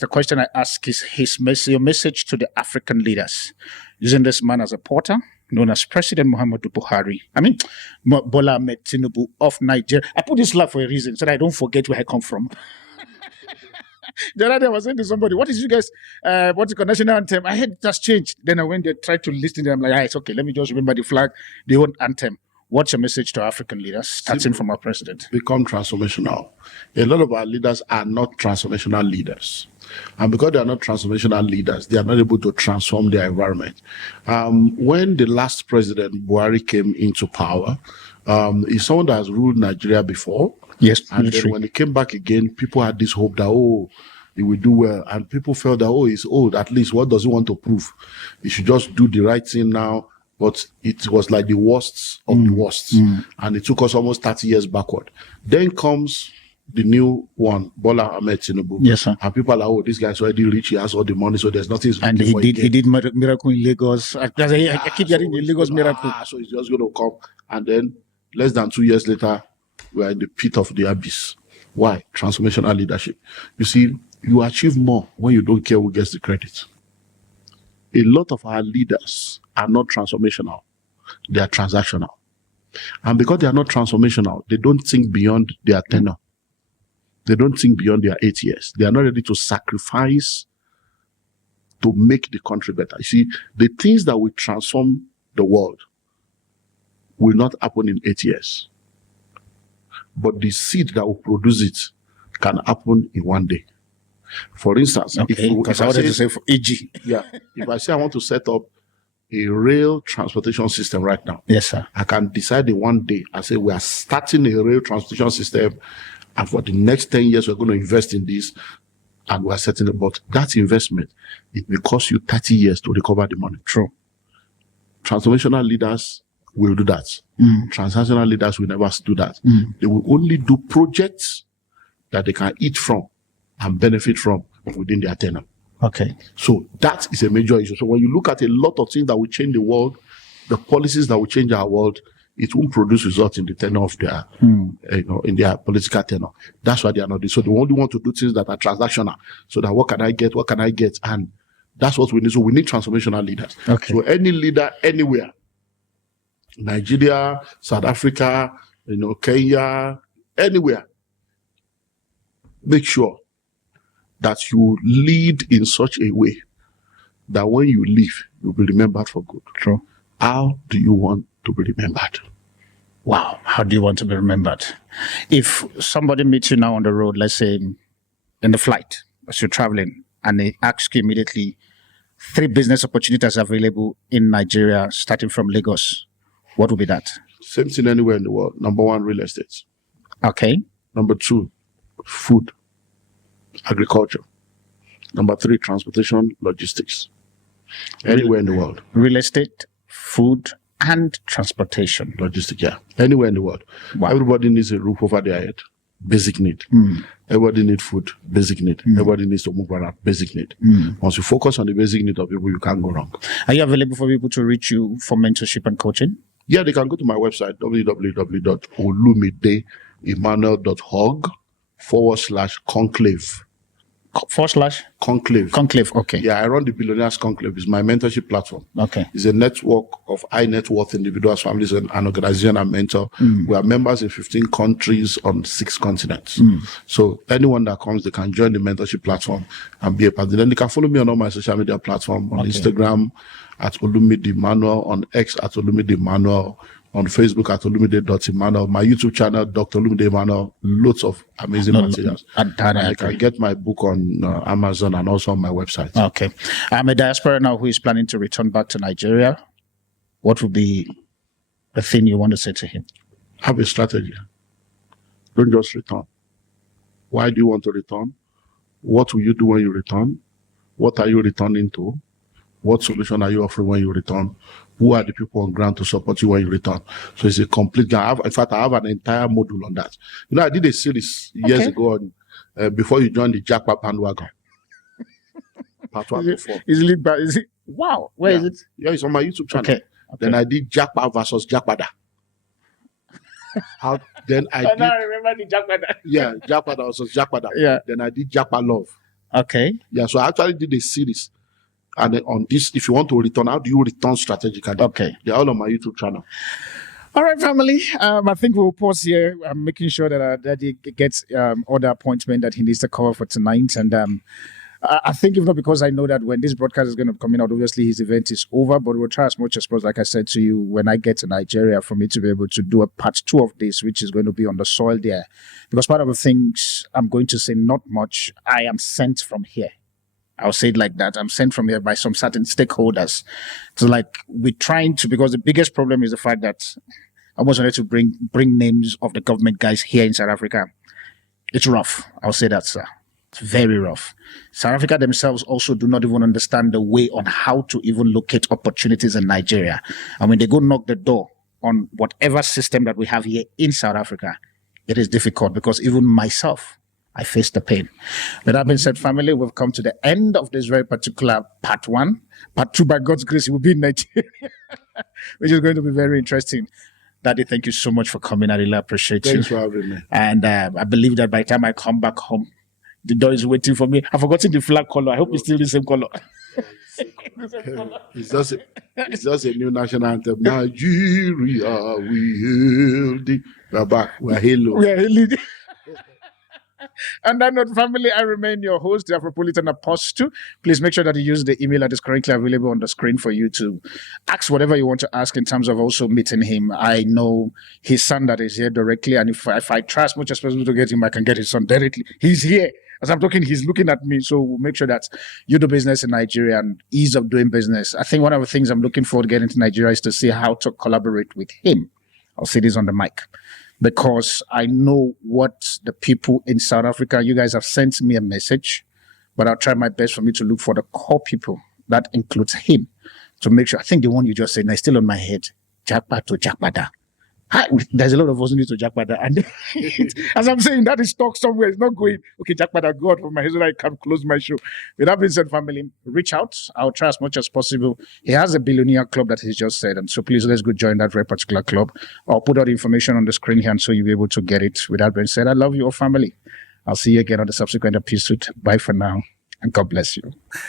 The question I ask is your message to the African leaders, using this man as a porter, known as President Muhammadu Buhari. Bola Ahmed Tinubu of Nigeria. I put this laugh for a reason, so that I don't forget where I come from. The other day I was saying to somebody, what is you guys, what's the national anthem? I heard it has changed. Then I went there, tried to listen to them. I'm like, it's okay. Let me just remember the flag, the old anthem. What's your message to African leaders, starting from our president? Become transformational. A lot of our leaders are not transformational leaders. And because they are not transformational leaders, they are not able to transform their environment. When the last president, Buhari, came into power, he's someone that has ruled Nigeria before. Yes. And then when he came back again, people had this hope that, he will do well. And people felt that, he's old. At least, what does he want to prove? He should just do the right thing now. But it was like the worst of the worst. And it took us almost 30 years backward. Then comes the new one, Bola Ahmed Tinubu. Yes, sir. And people are like, this guy's already rich, he has all the money, so there's nothing. And he did miracle in Lagos. I keep getting the Lagos miracle. So it's just going to come. And then less than 2 years later, we are in the pit of the abyss. Why? Transformational leadership. You see, you achieve more when you don't care who gets the credit. A lot of our leaders are not transformational. They are transactional. And because they are not transformational, they don't think beyond their tenure. They don't think beyond their 8 years. They are not ready to sacrifice to make the country better. You see, the things that will transform the world will not happen in 8 years. But the seed that will produce it can happen in 1 day. For instance, if I wanted to say for EG. Yeah. If I say I want to set up a rail transportation system right now. Yes, sir. I can decide in 1 day. I say we are starting a rail transportation system, and for the next 10 years, we're going to invest in this, and we're setting it. But that investment, it will cost you 30 years to recover the money. True. Transformational leaders will do that. Transactional leaders will never do that. They will only do projects that they can eat from and benefit from within their tenure. Okay. So that is a major issue. So when you look at a lot of things that will change the world, the policies that will change our world, it won't produce results in the tenure of their, in their political tenure. That's why they are not. So they only want to do things that are transactional. So that what can I get? What can I get? And that's what we need. So we need transformational leaders. Okay. So any leader anywhere, Nigeria, South Africa, Kenya, anywhere, make sure that you lead in such a way that when you leave, you'll be remembered for good. True. How do you want to be remembered? Wow. How do you want to be remembered? If somebody meets you now on the road, let's say in the flight, as you're traveling, and they ask you immediately 3 business opportunities available in Nigeria, starting from Lagos, what would be that? Same thing anywhere in the world. Number 1, real estate. Okay. Number 2, food, agriculture. Number 3, transportation, logistics. Anywhere in the world. Real estate, food, and transportation. Logistics, yeah. Anywhere in the world. Wow. Everybody needs a roof over their head. Basic need. Everybody needs food. Basic need. Everybody needs to move around. Basic need. Once you focus on the basic need of people, you can't go wrong. Are you available for people to reach you for mentorship and coaching? Yeah, they can go to my website, www.olumideemmanuel.org/conclave. / Conclave. Conclave. Okay. Yeah, I run the Billionaires Conclave. It's my mentorship platform. Okay. It's a network of high net worth individuals, families, and an organization I mentor. We are members in 15 countries on 6 continents. So anyone that comes, they can join the mentorship platform and be a part. Then they can follow me on all my social media platforms, on Instagram at Olumide Emmanuel, on X at Olumide Emmanuel, on Facebook at Olumide.Emmanuel, my YouTube channel, Dr. Olumide Emmanuel, loads of amazing materials. And I can get my book on Amazon and also on my website. Okay. I'm a diaspora now who is planning to return back to Nigeria. What would be the thing you want to say to him? Have a strategy. Don't just return. Why do you want to return? What will you do when you return? What are you returning to? What solution are you offering when you return? Who are the people on ground to support you when you return? So it's a complete. In fact, I have an entire module on that. You know, I did a series years ago on before you joined the Jackpot bandwagon. Part 1 to 4. Is it? Wow. Where is it? Yeah, it's on my YouTube channel. Okay. Then I did Jackpot versus Jackpada. Then I did. I remember the Jackpada. Yeah, Jackpot versus Jackpada. Yeah. Then I did Jackpot Love. Okay. Yeah, so I actually did a series. And on this, if you want to return, how do you return strategically? Okay. They're all on my YouTube channel. All right, family. I think we'll pause here. I'm making sure that he gets other appointment that he needs to cover for tonight. And I think if not, because I know that when this broadcast is going to come out, obviously his event is over, but we'll try as much as possible, like I said to you, when I get to Nigeria, for me to be able to do a part 2 of this, which is going to be on the soil there. Because part of the things I'm going to say, not much, I am sent from here. I'll say it like that. I'm sent from here by some certain stakeholders. So like we're trying to, because the biggest problem is the fact that I almost wanted to bring names of the government guys here in South Africa. It's rough. I'll say that, sir. It's very rough. South Africa themselves also do not even understand the way on how to even locate opportunities in Nigeria. And when they go knock the door on whatever system that we have here in South Africa, it is difficult because even myself, I face the pain. With that being said, family, we've come to the end of this very particular part 1. Part 2, by God's grace, will be in Nigeria, which is going to be very interesting. Daddy, thank you so much for coming. I really appreciate you. Thanks for having me. And I believe that by the time I come back home, the door is waiting for me. I've forgotten the flag color. I hope it's still the same color. It's just a new national anthem. Nigeria, we hail thee. We're back. We're hailing. We are hailing. And that note, family, I remain your host, the Afropolitan Apostle. Please make sure that you use the email that is currently available on the screen for you to ask whatever you want to ask in terms of also meeting him. I know his son that is here directly, and if I try as much as possible to get him, I can get his son directly. He's here. As I'm talking, he's looking at me. So we'll make sure that you do business in Nigeria and ease of doing business. I think one of the things I'm looking forward to getting to Nigeria is to see how to collaborate with him. I'll say this on the mic, because I know what the people in South Africa, you guys have sent me a message, but I'll try my best for me to look for the core people. That includes him, to make sure. I think the one you just said is still on my head. Jackpot to Jackpata. There's a lot of us new to Jackpata. And as I'm saying, that is stuck somewhere. It's not going, okay, Jackpata, go out from my head so that I can close my show. With that being said, family, reach out. I'll try as much as possible. He has a billionaire club that he's just said. And so please, let's go join that very particular club. I'll put all the information on the screen here, and so you'll be able to get it. With that being said, I love you all, family. I'll see you again on the subsequent episode. Bye for now. And God bless you.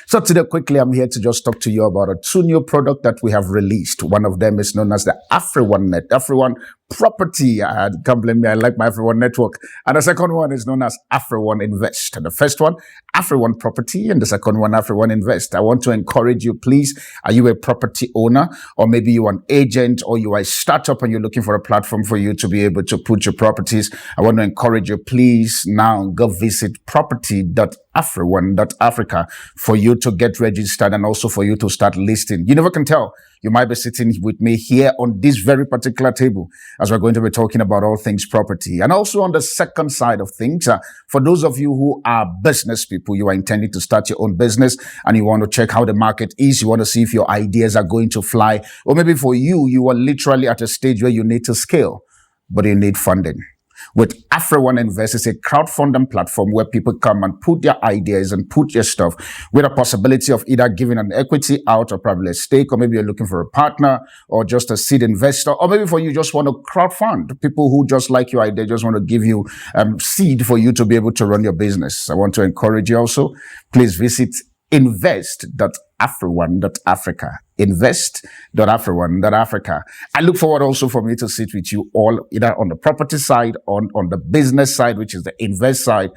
So today, quickly, I'm here to just talk to you about 2 new products that we have released. One of them is known as the AfriOne Net, AfriOne Property. Can't blame me. I like my AfriOne network. And the second one is known as AfriOne Invest. And the first one, AfriOne Property, and the second one, AfriOne Invest. I want to encourage you, please. Are you a property owner, or maybe you're an agent, or you are a startup and you're looking for a platform for you to be able to put your properties? I want to encourage you, please, now go visit property.afrione.africa for you to get registered and also for you to start listing. You never can tell. You might be sitting with me here on this very particular table as we're going to be talking about all things property. And also on the second side of things, for those of you who are business people, you are intending to start your own business and you want to check how the market is, you want to see if your ideas are going to fly, or maybe for you, you are literally at a stage where you need to scale, but you need funding. with AfriOne Invest. It's a crowdfunding platform where people come and put their ideas and put their stuff with a possibility of either giving an equity out or probably a stake, or maybe you're looking for a partner or just a seed investor, or maybe for you just want to crowdfund people who just like your idea, just want to give you seed for you to be able to run your business. I want to encourage you also, please visit invest.afrione.africa. Invest.afrione.africa. I look forward also for me to sit with you all, either on the property side, on the business side, which is the invest side,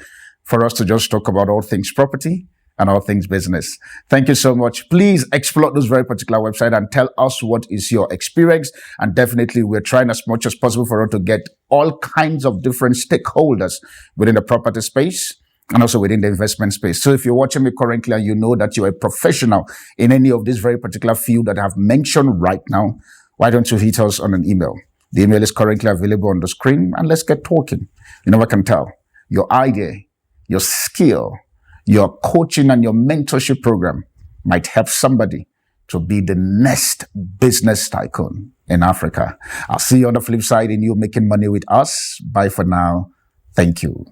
for us to just talk about all things property and all things business. Thank you so much. Please explore this very particular website and tell us what is your experience. And definitely we're trying as much as possible for us to get all kinds of different stakeholders within the property space and also within the investment space. So if you're watching me currently and you know that you're a professional in any of this very particular field that I've mentioned right now, why don't you hit us on an email? The email is currently available on the screen, and let's get talking. You never can tell. Your idea, your skill, your coaching and your mentorship program might help somebody to be the next business tycoon in Africa. I'll see you on the flip side in you making money with us. Bye for now. Thank you.